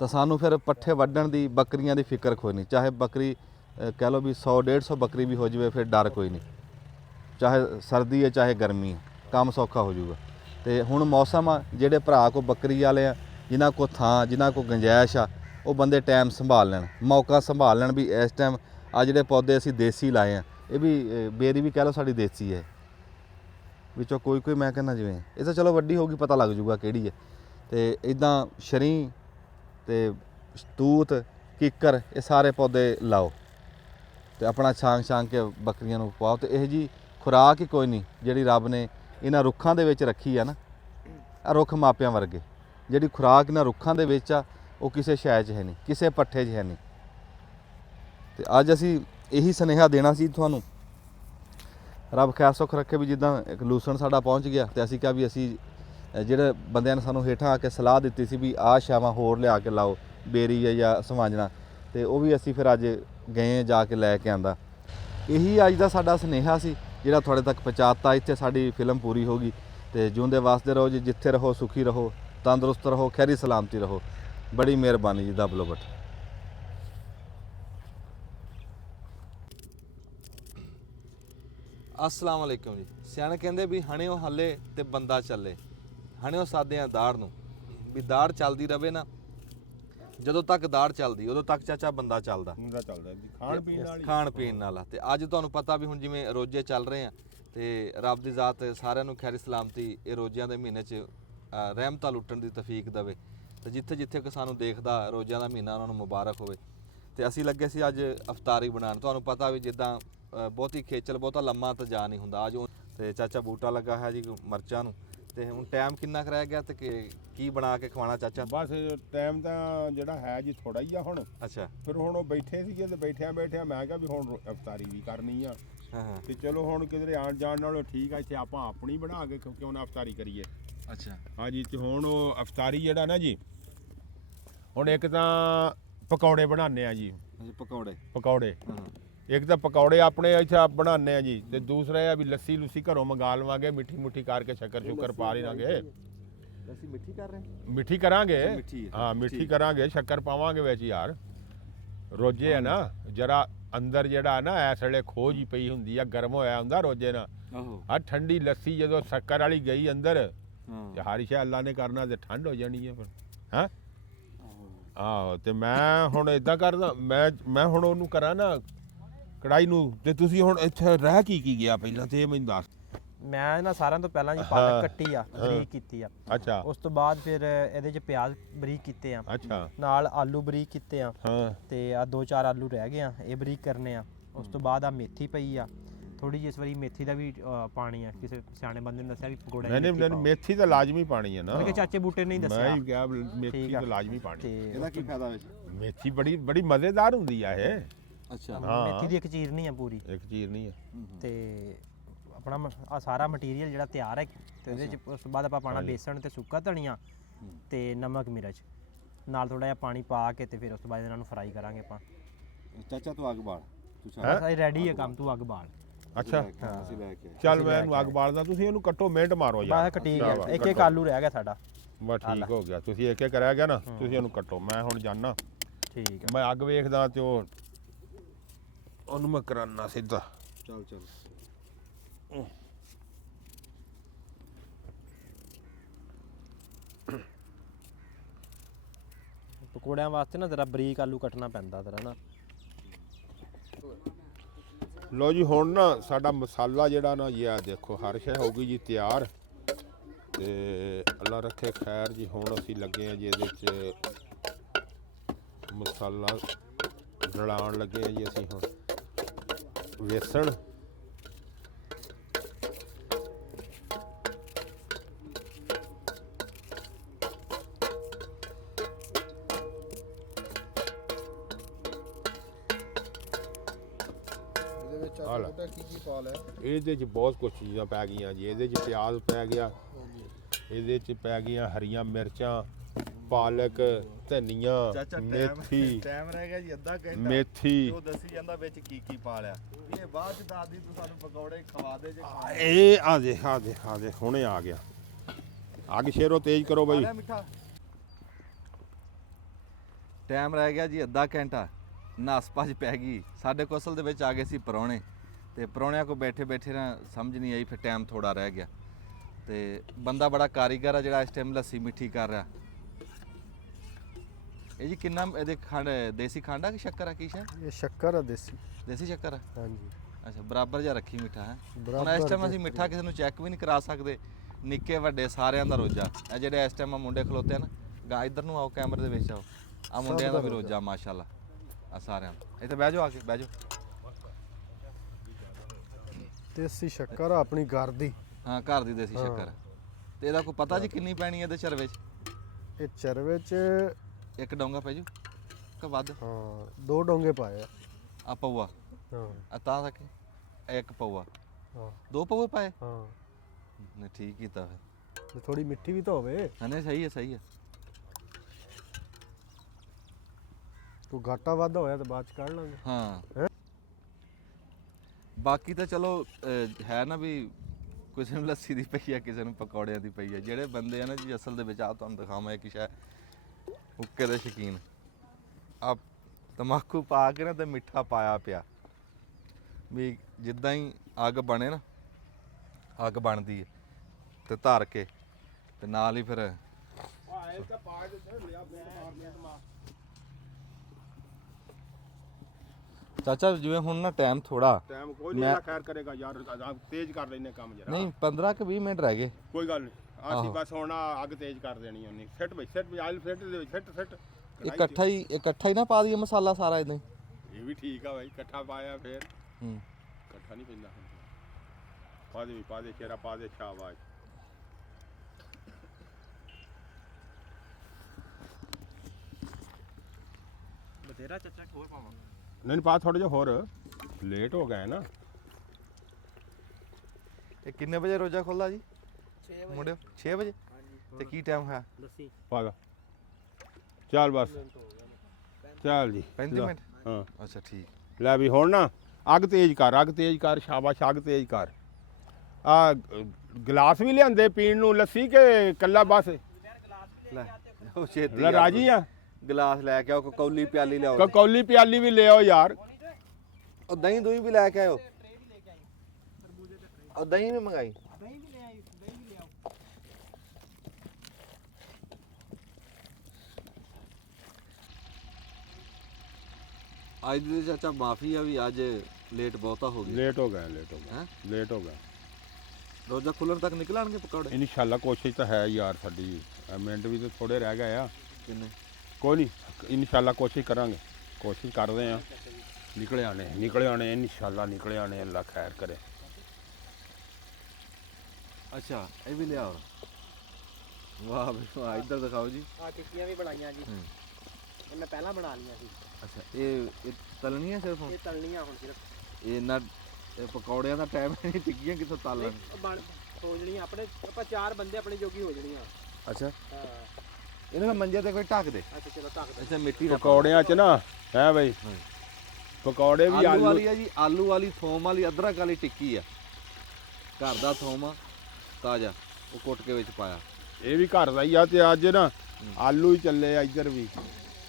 ਤਾਂ ਸਾਨੂੰ ਫਿਰ ਪੱਠੇ ਵੱਢਣ ਦੀ ਬੱਕਰੀਆਂ ਦੀ ਫਿਕਰ ਕੋਈ ਨਹੀਂ। ਚਾਹੇ ਬੱਕਰੀ ਕਹਿ ਲਓ ਵੀ 100-150 ਬੱਕਰੀ ਵੀ ਹੋ ਜਾਵੇ ਫਿਰ ਡਰ ਕੋਈ ਨਹੀਂ। ਚਾਹੇ ਸਰਦੀ ਹੈ ਚਾਹੇ ਗਰਮੀ ਹੈ ਕੰਮ ਸੌਖਾ ਹੋ ਜਾਊਗਾ। ਤੇ ਹੁਣ ਮੌਸਮ ਆ ਜਿਹੜੇ ਭਰਾ ਕੋ ਬੱਕਰੀ ਵਾਲੇ ਆ ਜਿਨ੍ਹਾਂ ਕੋ ਥਾਂ ਜਿਨ੍ਹਾਂ ਕੋ ਗੁੰਜਾਇਸ਼ ਆ ਉਹ ਬੰਦੇ ਟਾਈਮ ਸੰਭਾਲ ਲੈਣ ਮੌਕਾ ਸੰਭਾਲ ਲੈਣ ਵੀ ਇਸ ਟਾਈਮ ਆ ਜਿਹੜੇ ਪੌਦੇ ਅਸੀਂ ਦੇਸੀ ਲਾਏ ਆ ਇਹ ਵੀ ਬੇਰੀ ਵੀ ਕਹਿ ਲਓ ਸਾਡੀ ਦੇਸੀ ਹੈ ਵਿੱਚੋਂ ਕੋਈ ਮੈਂ ਕਹਿੰਦਾ ਜਿਵੇਂ ਇਹ ਤਾਂ ਚਲੋ ਵੱਡੀ ਹੋਊਗੀ ਪਤਾ ਲੱਗ ਜਾਊਗਾ ਕਿਹੜੀ ਹੈ। ਤੇ ਇਦਾਂ ਸ਼ਰੀ ਤੇ ਤੂਤ ਕੀਕਰ ਇਹ ਸਾਰੇ ਪੌਦੇ ਲਾਓ ਤੇ ਆਪਣਾ ਛਾਂਗ ਕੇ ਬੱਕਰੀਆਂ ਨੂੰ ਪਾਓ। ਤੇ ਇਹ ਜੀ ਖੁਰਾਕ ਹੀ ਕੋਈ ਨਹੀਂ ਜਿਹੜੀ ਰੱਬ ਨੇ ਇਹਨਾਂ ਰੁੱਖਾਂ ਦੇ ਵਿੱਚ ਰੱਖੀ ਆ ਨਾ ਆ ਰੁੱਖ ਮਾਪਿਆਂ ਵਰਗੇ ਜਿਹੜੀ ਖੁਰਾਕ ਇਹਨਾਂ ਰੁੱਖਾਂ ਦੇ ਵਿੱਚ ਆ ਉਹ ਕਿਸੇ ਸ਼ੈ 'ਚ ਹੈ ਨਹੀਂ ਕਿਸੇ ਪੱਠੇ 'ਚ ਹੈ ਨਹੀਂ। ਤੇ ਅੱਜ ਅਸੀਂ ਇਹੀ ਸੁਨੇਹਾ ਦੇਣਾ ਸੀ ਤੁਹਾਨੂੰ। ਰੱਬ ਖੈਰ ਸੁੱਖ ਰੱਖੇ ਵੀ ਜਿੱਦਾਂ ਇੱਕ ਲੂਸਣ ਸਾਡਾ ਪਹੁੰਚ ਗਿਆ ਤੇ ਅਸੀਂ ਕਿਹਾ ਵੀ ਅਸੀਂ ਜਿਹੜੇ ਬੰਦਿਆਂ ਨੇ ਸਾਨੂੰ ਹੇਠਾਂ ਆ ਕੇ ਸਲਾਹ ਦਿੱਤੀ ਸੀ ਵੀ ਆਹ ਛਾਵਾਂ ਹੋਰ ਲਿਆ ਕੇ ਲਾਓ ਬੇਰੀ ਜਾਂ ਸਮਾਂਜਣਾ ਤੇ ਉਹ ਵੀ ਅਸੀਂ ਫਿਰ ਅੱਜ ਗਏ ਜਾ ਕੇ ਲੈ ਕੇ ਆਂਦਾ। ਇਹੀ ਅੱਜ ਦਾ ਸਾਡਾ ਸੁਨੇਹਾ ਸੀ ਜਿਹੜਾ ਤੁਹਾਡੇ ਤੱਕ ਪਹੁੰਚਾਤਾ। ਇੱਥੇ ਸਾਡੀ ਫਿਲਮ ਪੂਰੀ ਹੋ ਗਈ ਤੇ ਜਿਉਂਦੇ ਵਾਸਤੇ ਰਹੋ ਜੀ ਜਿੱਥੇ ਰਹੋ ਸੁਖੀ ਰਹੋ ਤੰਦਰੁਸਤ ਰਹੋ ਖੈਰੀ ਸਲਾਮਤੀ ਰਹੋ। ਬੜੀ ਮਿਹਰਬਾਨੀ ਜੀ ਦੱਬ ਲਓ ਬਟ। अस्सलाम वालेकुम जी। सियाने कहते भी हणिओ हले ते बंदा चले हणिओ सादे दाड़ नूं भी दाड़ चलती रहे ना ਜਦੋਂ ਤੱਕ ਦਾੜ ਚੱਲਦੀ ਉਦੋਂ ਤੱਕ ਚਾਚਾ ਬੰਦਾ ਚੱਲਦਾ ਖਾਣ ਪੀਣ ਵਾਲਾ। ਤੇ ਅੱਜ ਤੁਹਾਨੂੰ ਪਤਾ ਵੀ ਹੁਣ ਜਿਵੇਂ ਰੋਜ਼ੇ ਚੱਲ ਰਹੇ ਆ ਤੇ ਰੱਬ ਦੀ ਜ਼ਾਤ ਸਾਰਿਆਂ ਨੂੰ ਖੈਰ ਸਲਾਮਤੀ ਇਹ ਰੋਜ਼ਿਆਂ ਦੇ ਮਹੀਨੇ 'ਚ ਰਹਿਮਤਾਂ ਲੁੱਟਣ ਦੀ ਤੌਫੀਕ ਦੇਵੇ ਤੇ ਜਿੱਥੇ ਜਿੱਥੇ ਕਿ ਸਾਨੂੰ ਦੇਖਦਾ ਰੋਜ਼ਿਆਂ ਦਾ ਮਹੀਨਾ ਉਹਨਾਂ ਨੂੰ ਮੁਬਾਰਕ ਹੋਵੇ। ਤੇ ਅਸੀਂ ਲੱਗੇ ਸੀ ਅੱਜ ਅਫਤਾਰੀ ਬਣਾਉਣ। ਤੁਹਾਨੂੰ ਪਤਾ ਵੀ ਜਿੱਦਾਂ ਬਹੁਤੀ ਖੇਚਲ ਬਹੁਤਾ ਲੰਮਾ ਤਾਂ ਜਾ ਨਹੀਂ ਹੁੰਦਾ। ਅੱਜ ਤੇ ਚਾਚਾ ਬੂਟਾ ਲੱਗਾ ਹੈ ਜੀ ਮਿਰਚਾਂ ਨੂੰ ਤੇ ਹੁਣ ਟਾਈਮ ਕਿੰਨਾ ਕੁ ਰਹਿ ਗਿਆ ਤੇ ਕੀ ਬਣਾ ਕੇ ਖਵਾਉਣਾ ਚਾਚਾ? ਬਸ ਟਾਈਮ ਤਾਂ ਜਿਹੜਾ ਹੈ ਜੀ ਥੋੜਾ ਹੀ ਆ ਹੁਣ। ਅੱਛਾ ਫਿਰ ਹੁਣ ਉਹ ਬੈਠੇ ਸੀਗੇ ਤੇ ਬੈਠਿਆਂ ਮੈਂ ਕਿਹਾ ਵੀ ਹੁਣ ਅਫਤਾਰੀ ਵੀ ਕਰਨੀ ਆ। ਹਾਂ ਤੇ ਚਲੋ ਹੁਣ ਕਿਧਰੇ ਆਣ ਜਾਣ ਨਾਲੋਂ ਠੀਕ ਆ ਇੱਥੇ ਆਪਾਂ ਆਪਣੀ ਬਣਾ ਕੇ ਕਿਉਂ ਨਾ ਅਫਤਾਰੀ ਕਰੀਏ। ਅੱਛਾ ਹਾਂਜੀ ਤੇ ਹੁਣ ਉਹ ਅਫਤਾਰੀ ਜਿਹੜਾ ਨਾ ਜੀ ਹੁਣ ਇੱਕ ਤਾਂ ਪਕੌੜੇ ਬਣਾਉਂਦੇ ਆ ਜੀ। ਪਕੌੜੇ ਇੱਕ ਤਾਂ ਪਕੌੜੇ ਆਪਣੇ ਇੱਥੇ ਆਪ ਬਣਾਉਂਦੇ ਆ ਜੀ ਤੇ ਦੂਸਰਾ ਇਹ ਆ ਵੀ ਲੱਸੀ ਲੁੱਸੀ ਘਰੋਂ ਮੰਗਾ ਲਵਾਂਗੇ ਮਿੱਠੀ ਮੁੱਠੀ ਕਰਕੇ ਸ਼ੱਕਰ ਪਾ ਲਾਂਗੇ। ਅਸੀਂ ਮਿੱਠੀ ਕਰ ਰਹੇ ਹਾਂ ਮਿੱਠੀ ਕਰਾਂਗੇ ਹਾਂ ਮਿੱਠੀ ਕਰਾਂਗੇ ਸ਼ੱਕਰ ਪਾਵਾਂਗੇ ਵਿੱਚ ਯਾਰ। ਰੋਜੇ ਆ ਨਾ ਜਰਾ ਅੰਦਰ ਜਿਹੜਾ ਨਾ ਇਸ ਵੇਲੇ ਖੋਜ ਹੀ ਪਈ ਹੁੰਦੀ ਆ ਗਰਮ ਹੋਇਆ ਹੁੰਦਾ ਰੋਜੇ ਨਾਲ ਆ ਠੰਡੀ ਲੱਸੀ ਜਦੋਂ ਸ਼ੱਕਰ ਵਾਲੀ ਗਈ ਅੰਦਰ ਤੇ ਹਰ ਸ਼ੈ ਅੱਲਾ ਨੇ ਕਰਨਾ ਤੇ ਠੰਡ ਹੋ ਜਾਣੀ ਹੈ ਫਿਰ। ਹਾਂ ਆਹੋ ਤੇ ਮੈਂ ਹੁਣ ਇਦਾਂ ਕਰਦਾ, ਮੈਂ ਹੁਣ ਉਹਨੂੰ ਕਰਾਂ ਨਾ ਕੜਾਈ ਨੂੰ, ਤੇ ਤੁਸੀਂ ਹੁਣ ਇੱਥੇ ਰਹਿ ਕੀ ਗਿਆ ਪਹਿਲਾਂ ਤੇ ਇਹ ਮੈਨੂੰ ਦੱਸ। ਮੈਂ ਨਾ ਸਾਰਿਆਂ ਤੋਂ ਪਹਿਲਾਂ ਜੀ ਪਾਲਕ ਕੱਟੀ ਆ, ਬਰੀਕ ਕੀਤੀ ਆ। ਅੱਛਾ ਉਸ ਤੋਂ ਬਾਅਦ ਫਿਰ ਇਹਦੇ 'ਚ ਪਿਆਜ਼ ਬਰੀਕ ਕੀਤੇ ਆ, ਅੱਛਾ ਨਾਲ ਆਲੂ ਬਰੀਕ ਕੀਤੇ ਆ, ਹਾਂ ਤੇ ਆ 2-4 ਆਲੂ ਰਹਿ ਗਏ ਆ, ਇਹ ਬਰੀਕ ਕਰਨੇ ਆ। ਉਸ ਤੋਂ ਬਾਅਦ ਆ ਮੇਥੀ ਪਈ ਆ ਥੋੜੀ ਜਿਹੀ, ਇਸ ਵਾਰੀ ਮੇਥੀ ਦਾ ਵੀ ਪਾਣੀ ਆ, ਕਿਸੇ ਸਿਆਣੇ ਬੰਦੇ ਨੇ ਦੱਸਿਆ ਵੀ ਪਕੌੜੇ ਨਹੀਂ ਮੇਥੀ ਤਾਂ ਲਾਜ਼ਮੀ ਪਾਣੀ ਹੈ ਨਾ, ਕਿ ਚਾਚੇ ਬੂਟੇ ਨੇ ਹੀ ਮੈਂ ਦੱਸਿਆ। ਹੀ ਕਿਹਾ ਮੇਥੀ ਠੀਕ ਆ। ਤਾਂ ਲਾਜ਼ਮੀ ਪਾਣੀ। ਤੇ ਇਹਦਾ ਕੀ ਫਾਇਦਾ ਵਿੱਚ? ਮੇਥੀ ਬੜੀ ਮਜ਼ੇਦਾਰ ਹੁੰਦੀ ਆ ਇਹ। ਅੱਛਾ ਹਾਂ। ਮੇਥੀ ਦੀ ਇੱਕ ਚੀਜ਼ ਨਹੀਂ ਆ ਪੂਰੀ। ਇੱਕ ਚੀਜ਼ ਨਹੀਂ ਹੈ। ਤੇ ਆਪਣਾ ਆ ਸਾਰਾ ਮਟੀਰੀਅਲ ਜਿਹੜਾ ਤਿਆਰ ਹੈ, ਤੇ ਉਹਦੇ 'ਚ ਉਸ ਤੋਂ ਬਾਅਦ ਆਪਾਂ ਪਾਣਾ ਬੇਸਣ ਤੇ ਸੁੱਕਾ ਧਨੀਆ ਤੇ ਨਮਕ ਮਿਰਚ, ਨਾਲ ਥੋੜਾ ਜਿਹਾ ਪਾਣੀ ਪਾ ਕੇ, ਤੇ ਫਿਰ ਉਸ ਤੋਂ ਬਾਅਦ ਇਹਨਾਂ ਨੂੰ ਫਰਾਈ ਕਰਾਂਗੇ ਆਪਾਂ। ਚਾਚਾ ਤੂੰ ਅੱਗ ਬਾਲ, ਤੂੰ ਛੱਡ। ਬਸ ਇਹ ਰੈਡੀ ਹੈ ਕੰਮ, ਤੂੰ ਅੱਗ ਬਾਲ। ਅੱਛਾ ਅਸੀਂ ਲੈ ਕੇ ਆਏ। ਚੱਲ ਮੈਂ ਇਹਨੂੰ ਅੱਗ ਬਾਲਦਾ, ਤੁਸੀਂ ਇਹਨੂੰ ਕੱਟੋ, ਮਿੰਟ ਮਾਰੋ ਯਾਰ। ਬਸ ਕਟੀ ਗਿਆ, ਇੱਕ ਆਲੂ ਰਹਿ ਗਿਆ ਸਾਡਾ। ਬਸ ਠੀਕ ਹੋ ਗਿਆ, ਤੁਸੀਂ ਇੱਕ ਰਹਿ ਗਿਆ ਨਾ, ਤੁਸੀਂ ਇਹਨੂੰ ਕੱਟੋ, ਮੈਂ ਹੁਣ ਜਾਣਾ। ਠੀਕ ਹੈ। ਮੈਂ ਅੱਗ ਵੇਖਦਾ ਤੇ ਉਹਨੂੰ ਮੈਂ ਕਰਾਨਾ ਸਿੱਧਾ। ਚੱਲ ਚੱਲ। ਪਕੌੜਿਆਂ ਵਾਸਤੇ ਨਾ ਜ਼ਰਾ ਬਰੀਕ ਆਲੂ ਕੱਟਣਾ ਪੈਂਦਾ ਜ਼ਰਾ ਨਾ। ਲੋ ਜੀ ਹੁਣ ਨਾ ਸਾਡਾ ਮਸਾਲਾ ਜਿਹੜਾ ਨਾ ਜੀ, ਆ ਦੇਖੋ ਹਰ ਸ਼ੈ ਹੋ ਗਈ ਜੀ ਤਿਆਰ, ਤੇ ਅੱਲਾ ਰੱਖੇ ਖੈਰ ਜੀ। ਹੁਣ ਅਸੀਂ ਲੱਗੇ ਆ ਜੀ ਇਹਦੇ 'ਚ ਮਸਾਲਾ ਰਲਾਉਣ ਲੱਗੇ ਆ ਜੀ ਅਸੀਂ ਹੁਣ ਵੇਸਣ, ਕੀ ਪਾ ਲਿਆ? ਇਹਦੇ 'ਚ ਬਹੁਤ ਕੁਝ ਚੀਜ਼ਾਂ ਪੈ ਗਈਆਂ ਜੀ। ਇਹਦੇ 'ਚ ਪਿਆਜ਼ ਪੈ ਗਿਆ, ਇਹਦੇ 'ਚ ਪੈ ਗਈਆਂ ਹਰੀਆਂ ਮਿਰਚਾਂ, ਪਾਲਕ, ਧਨੀਆ, ਮੇਥੀ। ਟਾਈਮ ਰਹਿ ਗਿਆ ਜੀ ਅੱਧਾ ਘੰਟਾ। ਮੇਥੀ ਉਹ ਦੱਸੀ ਜਾਂਦਾ ਵਿੱਚ ਕੀ ਪਾ ਲਿਆ। ਇਹ ਬਾਅਦ ਚ ਦਾਦੀ ਤੂੰ ਸਾਨੂੰ ਪਕੌੜੇ ਖਵਾ ਦੇ ਜੇ ਇਹ ਆ ਦੇ ਹੁਣੇ ਆ ਗਿਆ। ਅੱਗ ਸ਼ੇਰੋ ਤੇਜ਼ ਕਰੋ ਬਈ। ਮਿੱਠਾ। ਟਾਈਮ ਰਹਿ ਗਿਆ ਜੀ ਅੱਧਾ ਘੰਟਾ। ਨਸ ਭੱਜ ਪੈ ਗਈ। ਸਾਡੇ ਕੋਸਲ ਦੇ ਵਿੱਚ ਆ ਗਏ ਸੀ ਪਰੌਣੇ, ਤੇ ਪਰੌਣਿਆਂ ਕੋ ਬੈਠੇ ਬੈਠੇ ਨਾ ਸਮਝ ਨਹੀਂ ਆਈ, ਫਿਰ ਟਾਈਮ ਥੋੜਾ ਰਹਿ ਗਿਆ। ਤੇ ਬੰਦਾ ਬੜਾ ਕਾਰੀਗਰ ਆ ਜਿਹੜਾ ਇਸ ਟਾਈਮ ਲੱਸੀ ਮਿੱਠੀ ਕਰ ਰਿਹਾ। ਇਹ ਜੀ ਕਿੰਨਾ ਇਹਦੇ ਖੰਡ, ਦੇਸੀ ਖੰਡ ਆ ਕਿ ਸ਼ੱਕਰ ਆ? ਕੀ ਸ਼ਾ? ਇਹ ਸ਼ੱਕਰ ਆ ਦੇਸੀ। ਦੇਸੀ ਸ਼ੱਕਰ ਆ? ਹਾਂਜੀ। ਅੱਛਾ, ਬਰਾਬਰ ਜਿਹਾ ਰੱਖੀ ਮਿੱਠਾ ਹੈ। ਹੁਣ ਇਸ ਟਾਈਮ ਅਸੀਂ ਮਿੱਠਾ ਕਿਸੇ ਨੂੰ ਚੈੱਕ ਵੀ ਨਹੀਂ ਕਰਾ ਸਕਦੇ, ਨਿੱਕੇ ਵੱਡੇ ਸਾਰਿਆਂ ਦਾ ਰੋਜਾ। ਇਹ ਜਿਹੜੇ ਇਸ ਟਾਈਮ ਆ ਮੁੰਡੇ ਖਲੋਤੇ ਆ ਨਾ, ਗਾ ਇੱਧਰ ਨੂੰ ਆਓ, ਕੈਮਰੇ ਦੇ ਵਿੱਚ ਆਓ। ਆ ਮੁੰਡਿਆਂ ਦਾ ਵੀ ਰੋਜਾ ਮਾਸ਼ਾਅੱਲਾ, ਆ ਸਾਰਿਆਂ ਦਾ। ਇੱਥੇ ਬਹਿ ਜਾਓ, ਆ ਕੇ ਬਹਿ ਜਾਓ। ਦੇਸੀ ਸ਼ੱਕਰ ਆ ਆਪਣੀ ਘਰ ਦੀ। ਹਾਂ, ਘਰ ਦੀ ਦੇਸੀ ਸ਼ੱਕਰ। ਤੇ ਇਹਦਾ ਕੋਈ ਪਤਾ ਜੀ ਕਿੰਨੀ ਪੈਣੀ ਇਹਦੇ ਚਰਵੇ 'ਚ? ਇਹ ਚਰਵੇ 'ਚ ਇੱਕ ਡੋਂਗਾ ਪੈ ਜੂ ਕਿ ਵੱਧ? ਹਾਂ 2 ਡੋਂਗੇ ਪਾਏ ਆ। ਆ ਪਊਆ ਹਾਂ ਆ ਤਾਂ ਤੱਕ ਇੱਕ ਪਊਆ, ਹਾਂ 2 ਪਊਏ ਪਾਏ? ਹਾਂ। ਨਹੀਂ ਠੀਕ ਕੀਤਾ ਫਿਰ। ਤੇ ਥੋੜੀ ਮਿੱਠੀ ਵੀ ਤਾਂ ਹੋਵੇ। ਹਾਂ ਨਹੀਂ ਸਹੀ ਹੈ, ਸਹੀ ਹੈ। ਕੋਈ ਘਾਟਾ ਵਾਧਾ ਹੋਇਆ ਤਾਂ ਬਾਅਦ ਚ ਕੱਢ ਲਾਂਗੇ। ਹਾਂ ਬਾਕੀ ਤਾਂ ਚਲੋ ਹੈ ਨਾ ਵੀ ਕਿਸੇ ਨੂੰ ਲੱਸੀ ਦੀ ਪਈ ਆ, ਕਿਸੇ ਨੂੰ ਪਕੌੜਿਆਂ ਦੀ ਪਈ ਆ। ਜਿਹੜੇ ਬੰਦੇ ਆ ਨਾ ਜੀ ਅਸਲ ਦੇ ਵਿੱਚ, ਆ ਤੁਹਾਨੂੰ ਦਿਖਾਵਾਂ ਇੱਕ ਸ਼ੈ, ਹੁੱਕੇ ਦੇ ਸ਼ੌਕੀਨ, ਆ ਤਮਾਕੂ ਪਾ ਕੇ ਨਾ ਤੇ ਮਿੱਠਾ ਪਾਇਆ ਪਿਆ ਵੀ ਜਿੱਦਾਂ ਹੀ ਅੱਗ ਬਣੇ ਨਾ, ਅੱਗ ਬਣਦੀ ਹੈ ਤੇ ਧਰ ਕੇ ਤੇ ਨਾਲ ਹੀ ਫਿਰ ਚਾਚਾ ਜਿਵੇਂ ਹੁਣ ਨਾ ਟਾਈਮ ਥੋੜਾ, ਟਾਈਮ ਕੋਈ ਨਹੀਂ ਖੈਰ ਕਰੇਗਾ ਯਾਰ, ਤੇਜ਼ ਕਰ ਲੈਨੇ ਕੰਮ ਜਰਾ। ਨਹੀਂ 15 ਕਿ 20 ਮਿੰਟ ਰਹਿ ਗਏ। ਕੋਈ ਗੱਲ ਨਹੀਂ, ਅਸੀਂ ਬਸ ਹੁਣ ਅੱਗ ਤੇਜ਼ ਕਰ ਦੇਣੀ ਉਹਨੇ। ਫਿੱਟ ਬਈ ਫਿੱਟ ਆਇਲ ਫਿੱਟ ਦੇ ਵਿੱਚ ਫਿੱਟ ਇਕੱਠਾ ਹੀ ਨਾ ਪਾ ਦਈਏ ਮਸਾਲਾ ਸਾਰਾ ਇਦਾਂ ਹੀ। ਇਹ ਵੀ ਠੀਕ ਆ ਬਾਈ, ਇਕੱਠਾ ਪਾਇਆ ਫਿਰ ਹੂੰ ਇਕੱਠਾ ਨਹੀਂ ਪੈਂਦਾ। ਪਾ ਦੇ ਚਿਹਰਾ ਪਾ ਦੇ, ਸ਼ਾਬਾਸ਼। ਬਥੇਰਾ ਚੱਚਾ ਹੋਰ ਪਾਵਾਂ। ਨਹੀਂ ਪਾ ਥੋੜਾ ਜਿਹਾ ਹੋਰ, ਲੇਟ ਹੋ ਗਏ ਨਾ। ਇਹ ਕਿੰਨੇ ਵਜੇ ਰੋਜ਼ਾ ਖੁੱਲਦਾ ਜੀ? 6 ਵਜੇ ਮੁੰਡਿਓ, 6 ਵਜੇ। ਤੇ ਕੀ ਟਾਈਮ ਹੈ? ਦੱਸੀ ਪਾ ਗਾ, ਚੱਲ ਬਸ ਚੱਲ ਜੀ 35 ਮਿੰਟ। ਹਾਂ ਅੱਛਾ ਠੀਕ। ਲੈ ਵੀ ਹੁਣ ਨਾ ਅੱਗ ਤੇਜ਼ ਕਰ, ਅੱਗ ਤੇਜ਼ ਕਰ, ਸ਼ਾਬਾਸ਼, ਅੱਗ ਤੇਜ਼ ਕਰ। ਆ ਗਲਾਸ ਵੀ ਲਿਆਂਦੇ ਪੀਣ ਨੂੰ ਲੱਸੀ ਕੇ ਕੱਲਾ ਬਸ? ਲੈ ਉਹ ਛੇਤੀ ਲੈ ਰਾਜੀ ਆ, ਗਲਾਸ ਲੈ ਕੇ ਆਓ, ਕੌਲੀ ਪਿਆਲੀ ਲਿਆਓ, ਕੌਲੀ ਪਿਆਲੀ ਵੀ ਲਿਆਓ ਯਾਰ। ਉਹ ਦਹੀਂ ਦੂਈ ਵੀ ਲੈ ਕੇ ਆਇਓ। ਉਹ ਦਹੀਂ ਵੀ ਮੰਗਾਈ। ਅੱਜ ਦੇ ਚਾਚਾ ਮਾਫੀ ਆ ਵੀ ਅੱਜ ਲੇਟ ਬਹੁਤਾ ਹੋ ਗਿਆ ਲੇਟ ਹੋ ਗਏ ਹੈਂ? ਲੇਟ ਹੋ ਗਏ ਰੋਜ਼ਾ ਖੁੱਲਣ ਤੱਕ ਨਿਕਲਣਗੇ ਪਕੌੜੇ ਇਨਸ਼ਾਅੱਲਾ ਕੋਸ਼ਿਸ਼ ਤਾਂ ਹੈ ਯਾਰ ਸਾਡੀ ਮਿੰਟ ਵੀ ਤਾਂ ਥੋੜੇ ਰਹਿ ਗਏ ਆ ਕਿੰਨੇ ਕੋਈ ਨਹੀਂ ਇਨਸ਼ਾਅੱਲਾ ਕੋਸ਼ਿਸ਼ ਕਰਾਂਗੇ ਕੋਸ਼ਿਸ਼ ਕਰਦੇ ਆ ਨਿਕਲ ਆਣੇ ਇਨਸ਼ਾਅੱਲਾ ਨਿਕਲ ਆਣੇ ਅੱਲਾ ਖੈਰ ਕਰੇ ਅੱਛਾ ਇਹ ਵੀ ਲਿਆ ਵਾਹ ਬਈ ਵਾਹ ਇੱਧਰ ਦਿਖਾਓ ਜੀ ਆ ਟਿੱਕੀਆਂ ਵੀ ਬਣਾਈਆਂ ਜੀ ਇਹ ਮੈਂ ਪਹਿਲਾਂ ਬਣਾ ਲਈਆਂ ਸੀ ਅੱਛਾ ਇਹ ਤਲਣੀਆਂ ਸਿਰਫ ਇਹ ਤਲਣੀਆਂ ਹੁਣ ਸਿਰਫ ਇਹ ਨਾ ਇਹ ਪਕੌੜਿਆਂ ਦਾ ਟਾਈਮ ਨਹੀਂ ਟਿੱਕੀਆਂ ਕਿੱਥੋਂ ਤਲ ਲੈਣ ਬਣ ਹੋ ਜਣੀਆਂ ਆਪਣੇ ਆਪਾਂ 4 ਬੰਦੇ ਆਪਣੇ ਜੋਗੀ ਹੋ ਜਣੀਆਂ ਅੱਛਾ ਹਾਂ ਇਹਨਾਂ ਦਾ ਮੰਜੇ ਤੇ ਕੋਈ ਢੱਕ ਦੇ ਅੱਛਾ ਚਲੋ ਢੱਕ ਦੇ ਅੱਛਾ ਮਿੱਟੀ ਦਾ ਪਕੌੜਿਆਂ 'ਚ ਨਾ ਹੈ ਬਈ ਪਕੌੜੇ ਵੀ ਆਲੂ ਵਾਲੀ ਆ ਜੀ ਆਲੂ ਵਾਲੀ ਥੋਮ ਵਾਲੀ ਅਦਰਕ ਵਾਲੀ ਟਿੱਕੀ ਆ ਘਰ ਦਾ ਥੋਮ ਆ ਤਾਜ਼ਾ ਉਹ ਕੁੱਟ ਕੇ ਵਿੱਚ ਪਾਇਆ ਇਹ ਵੀ ਘਰ ਦਾ ਹੀ ਆ ਤੇ ਅੱਜ ਨਾ ਆਲੂ ਹੀ ਚੱਲੇ ਆ ਇੱਧਰ ਵੀ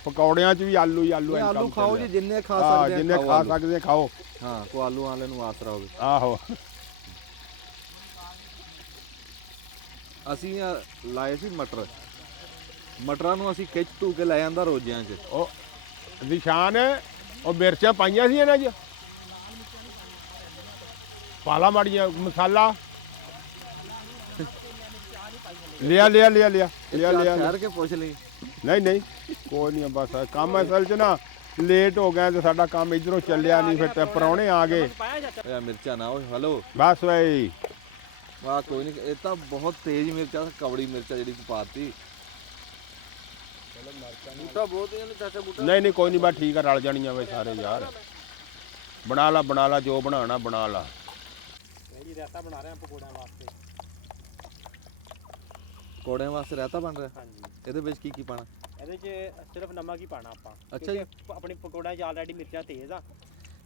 ਪਕੌੜਿਆਂ 'ਚ ਵੀ ਆਲੂ ਹੀ ਆਲੂ ਇਹ ਐਂ ਆਲੂ ਕੰਮ ਖਾਓ ਚੱਲਿਆ। ਜੀ ਜਿੰਨੇ ਖਾ ਹਾਂ, ਸਕਦੇ ਆ ਜਿੰਨੇ ਖਾਓ ਖਾ ਆਲੂ। ਸਕਦੇ ਖਾਓ ਹਾਂ ਕੋ ਆਲੂ ਵਾਲੇ ਨੂੰ ਆਸਰਾ ਹੋਵੇ ਆਹੋ ਅਸੀਂ ਲਾਏ ਸੀ ਮਟਰਾਂ ਨੂੰ ਅਸੀਂ ਖਿੱਚ ਧੂ ਕੇ ਲੈ ਜਾਂਦਾ ਰੋਜ਼ਿਆਂ 'ਚ ਉਹ ਨਿਸ਼ਾਨ ਉਹ ਮਿਰਚਾਂ ਪਾਈਆਂ ਸੀ ਇਹਨਾਂ 'ਚ ਪਾਲਾ ਮਾੜੀਆਂ ਮਸਾਲਾ ਲਿਆ ਠਹਿਰ ਕੇ ਪੁੱਛ ਲਈ ਨਹੀਂ ਕੋਈ ਨਹੀਂ ਬਸ ਕੰਮ ਅਸਲ 'ਚ ਨਾ ਲੇਟ ਹੋ ਗਿਆ ਤੇ ਸਾਡਾ ਕੰਮ ਇਧਰੋਂ ਚੱਲਿਆ ਨਹੀਂ ਫਿਰ ਤੇ ਪਰੌਣੇ ਆ ਗਏ ਓਏ ਮਿਰਚਾਂ ਨਾ ਓਏ ਹਲੋ ਬਸ ਬਈ ਵਾਹ ਕੋਈ ਨਹੀਂ ਇਹ ਤਾਂ ਬਹੁਤ ਤੇਜ਼ ਮਿਰਚਾਂ ਕਵੜੀ ਮਿਰਚਾਂ ਜਿਹੜੀ ਤੂੰ ਪਾਤੀ ਬੂਟਾ ਬਹੁਤ ਇਹਨਾਂ ਨੇ ਚਾਚਾ ਬੂਟਾ ਨਹੀਂ ਕੋਈ ਨਹੀਂ ਬਸ ਠੀਕ ਆ ਰਲ ਜਾਣੀਆਂ ਵੇ ਸਾਰੇ ਯਾਰ ਬਣਾ ਲਾ ਜੋ ਬਣਾਉਣਾ ਬਣਾ ਲਾ ਜੀ ਰਾਇਤਾ ਬਣਾ ਰਹੇ ਆ ਪਕੌੜਿਆਂ ਵਾਸਤੇ ਪਕੌੜਿਆਂ ਵਾਸਤੇ ਰਾਇਤਾ ਬਣ ਰਿਹਾ ਹਾਂਜੀ ਇਹਦੇ ਵਿੱਚ ਕੀ ਪਾਣਾ ਇਹਦੇ 'ਚ ਸਿਰਫ ਨਮਕ ਹੀ ਪਾਣਾ ਆਪਾਂ ਅੱਛਾ ਜੀ। ਕਿਉਂਕਿ ਆਪਣੀ ਪਕੌੜਿਆਂ 'ਚ ਆਲਰੇਡੀ ਮਿਰਚਾਂ ਤੇਜ਼ ਆ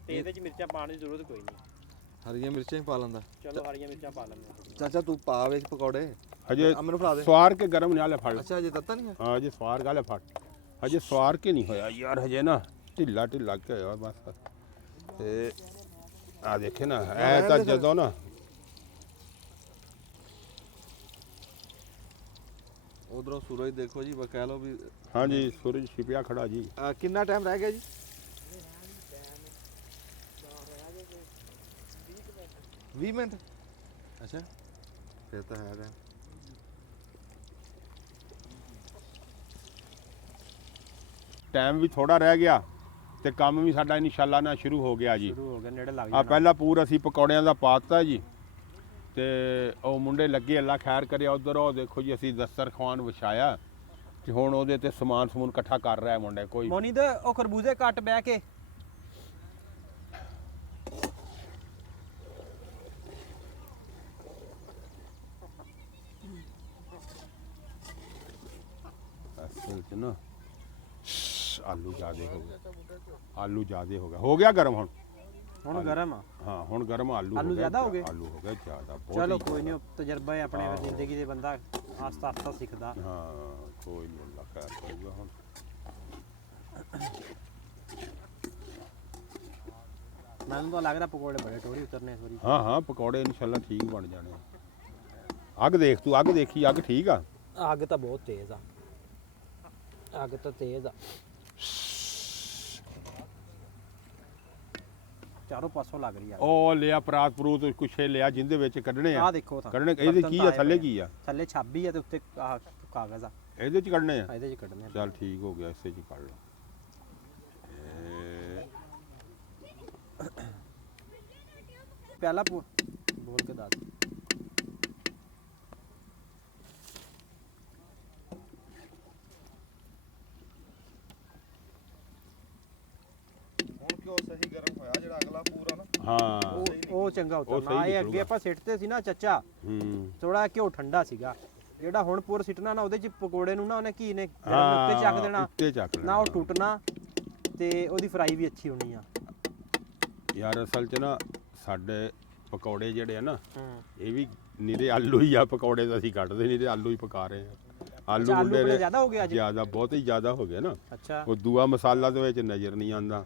ਤੇ ਇਹਦੇ 'ਚ ਮਿਰਚਾਂ ਪਾਉਣ ਦੀ ਜ਼ਰੂਰਤ ਕੋਈ ਨਹੀਂ ਹਰੀਆਂ ਮਿਰਚਾਂ ਹੀ ਪਾ ਲੈਂਦਾ ਚਲੋ ਹਰੀਆਂ ਮਿਰਚਾਂ ਪਾ ਲੈਂਦੇ ਹਾਂ ਚਾਚਾ ਤੂੰ ਪਾ ਵਿੱਚ ਪਕੌੜੇ ਹਜੇ ਆ ਮੈਨੂੰ ਫੜਾ ਦੇ ਸਵਾਰ ਕੇ ਗਰਮ ਨਹੀਂ ਲੈ ਫੜ ਅੱਛਾ ਅਜੇ ਦਿੱਤਾ ਨਹੀਂ ਹੈ ਹਾਂ ਹਜੇ ਸਵਾਰ ਗਾ ਲੈ ਫੜ ਹਜੇ ਸਵਾਰ ਕੇ ਨਹੀਂ ਹੋਇਆ ਯਾਰ ਹਜੇ ਨਾ ਢਿੱਲਾ ਕੇ ਹੋਇਆ ਬਸ ਤੇ ਆ ਦੇਖੇ ਨਾ ਐ ਤਾਂ ਜਦੋਂ ਨਾ ਉਧਰੋਂ ਸੂਰਜ ਦੇਖੋ ਜੀ ਕਹਿ ਲਓ ਵੀ ਹਾਂਜੀ ਸੂਰਜ ਛਿਪਿਆ ਖੜਾ ਜੀ ਕਿੰਨਾ ਟਾਈਮ ਰਹਿ ਗਿਆ ਜੀ 20 ਮਿੰਟ ਅੱਛਾ ਫਿਰ ਤਾਂ ਹੈ ਟਾਈਮ ਟਾਈਮ ਵੀ ਥੋੜਾ ਰਹਿ ਗਿਆ ਤੇ ਕੰਮ ਵੀ ਸਾਡਾ ਇਨਸ਼ਾਅੱਲਾ ਨਾ ਸ਼ੁਰੂ ਹੋ ਗਿਆ ਜੀ ਸ਼ੁਰੂ ਹੋ ਗਿਆ ਨੇੜੇ ਲੱਗ ਆ ਜਾਣਾ ਪਹਿਲਾ ਪੂਰ ਅਸੀਂ ਪਕੌੜਿਆਂ ਦਾ ਪਾਤਾ ਜੀ ਤੇ ਉਹ ਮੁੰਡੇ ਲੱਗੇ ਅੱਲਾ ਖੈਰ ਕਰਿਆ ਉਧਰ ਉਹ ਦੇਖੋ ਜੀ ਅਸੀਂ ਦਸਤਰਖਵਾਨ ਵਿਛਾਇਆ ਤੇ ਹੁਣ ਉਹਦੇ ਤੇ ਸਮਾਨ ਸਮੂਨ ਇਕੱਠਾ ਕਰ ਰਿਹਾ ਮੁੰਡੇ ਕੋਈ ਮੋਨੀ ਦੇ ਉਹ ਖਰਬੂਜ਼ੇ ਕੱਟ ਬਹਿ ਕੇ ਅਸਲ ਚ ਨਾ ਆਲੂ ਜ਼ਿਆਦੇ ਹੋ ਗਿਆ ਹੋ ਗਿਆ ਗਰਮ ਹੁਣ ਗਰਮ ਆ ਹਾਂ ਹੁਣ ਗਰਮ ਆਲੂ ਆਲੂ ਜ਼ਿਆਦਾ ਹੋ ਗਏ? ਆਲੂ ਹੋ ਗਏ ਜ਼ਿਆਦਾ ਬਹੁਤ ਚਲੋ ਹੀ ਕੋਈ ਨਹੀਂ ਤਜਰਬਾ ਹੈ ਆਪਣੇ ਜ਼ਿੰਦਗੀ ਦੇ ਬੰਦਾ ਆਸਤਾ ਆਸਤਾ ਸਿੱਖਦਾ ਹਾਂ ਕੋਈ ਨਹੀਂ ਅੱਲਾ ਖੈਰ ਕਰੂਗਾ ਹੁਣ ਮੈਨੂੰ ਤਾਂ ਲੱਗਦਾ ਪਕੌੜੇ ਬੜੇ ਟੋੜੀ ਉਤਰਨੇ ਇਸ ਵਾਰੀ ਹਾਂ ਪਕੌੜੇ ਇਨਸ਼ਾਅੱਲਾ ਠੀਕ ਬਣ ਜਾਣੇ ਅੱਗ ਦੇਖ ਤੂੰ ਅੱਗ ਦੇਖੀ ਅੱਗ ਠੀਕ ਆ ਅੱਗ ਤਾਂ ਬਹੁਤ ਤੇਜ਼ ਆ ਅੱਗ ਤਾਂ ਤੇਜ਼ ਆ ਚਾਰੋਂ ਪਾਸੋਂ ਲੱਗ ਰਹੀ ਆ ਉਹ ਲਿਆ ਪਰਾਤ ਪਰੂਤ ਕੁਛੇ ਲਿਆ ਜਿੰਦੇ ਵਿੱਚ ਕੱਢਣੇ ਆ ਆਹ ਦੇਖੋ ਤਾਂ ਕੱਢਣੇ ਇਹਦੇ ਕੀ ਆ ਥੱਲੇ ਕੀ ਆ ਥੱਲੇ ਛਾਬੀ ਆ ਤੇ ਉੱਤੇ ਆਹ ਕਾਗਜ਼ ਆ ਇਹਦੇ ਚ ਕੱਢਣੇ ਆ ਇਹਦੇ 'ਚ ਕੱਢਣੇ ਆ ਚੱਲ ਠੀਕ ਹੋ ਗਿਆ ਇਸੇ ਚ ਕੱਢ ਲਓ ਪਹਿਲਾਂ ਬੋਲ ਕੇ ਦੱਸ ਹੁਣ ਕਿਉਂ ਸਹੀ ਗਰਮ ਹੋਇਆ ਜਿਹੜਾ ਅਗਲਾ ਪੂਰਾ ਨਾ ਹਾਂ ਉਹ ਚੰਗਾ ਉਹ ਉਤਰਨਾ ਸਹੀ ਇਹ ਅੱਗੇ ਨਿਕਲੂਗਾ। ਆਪਾਂ ਸਿੱਟਦੇ ਸੀ ਨਾ ਚੱਚਾ ਹੂੰ ਥੋੜਾ ਘਿਓ ਠੰਡਾ ਸੀਗਾ ਜਿਹੜਾ ਹੁਣ ਪੂਰ ਸਿੱਟਣਾ ਨਾ ਉਹਦੇ 'ਚ ਪਕੌੜੇ ਨੂੰ ਨਾ ਉਹਨੇ ਕੀ ਨੇ ਗਰਮ ਉੱਤੇ ਚੱਕ ਦੇਣਾ ਉੱਤੇ ਚੱਕ ਨਾ ਉਹ ਟੁੱਟਣਾ ਤੇ ਉਹਦੀ ਫਰਾਈ ਵੀ ਅੱਛੀ ਹੋਣੀ ਆ ਯਾਰ ਅਸਲ ਚ ਨਾ ਸਾਡੇ ਪਕੌੜੇ ਜਿਹੜੇ ਆ ਨਾ ਹੂੰ ਇਹ ਵੀ ਨਿਰੇ ਆਲੂ ਹੀ ਆ ਪਕੌੜੇ ਤਾਂ ਅਸੀਂ ਕੱਢਦੇ ਨਹੀਂ ਤੇ ਆਲੂ ਹੀ ਪਕਾ ਰਹੇ ਆ ਆਲੂ ਆਲੂ ਮੁੰਡੇ ਬੜੇ ਨੇ ਜ਼ਿਆਦਾ ਹੋ ਗਏ ਅੱਜ ਜ਼ਿਆਦਾ ਬਹੁਤ ਹੀ ਜ਼ਿਆਦਾ ਹੋ ਗਿਆ ਨਾ ਅੱਛਾ ਉਹ ਦੂਆ ਮਸਾਲਾ ਦੇ ਵਿੱਚ ਨਜ਼ਰ ਨਹੀਂ ਆਉਂਦਾ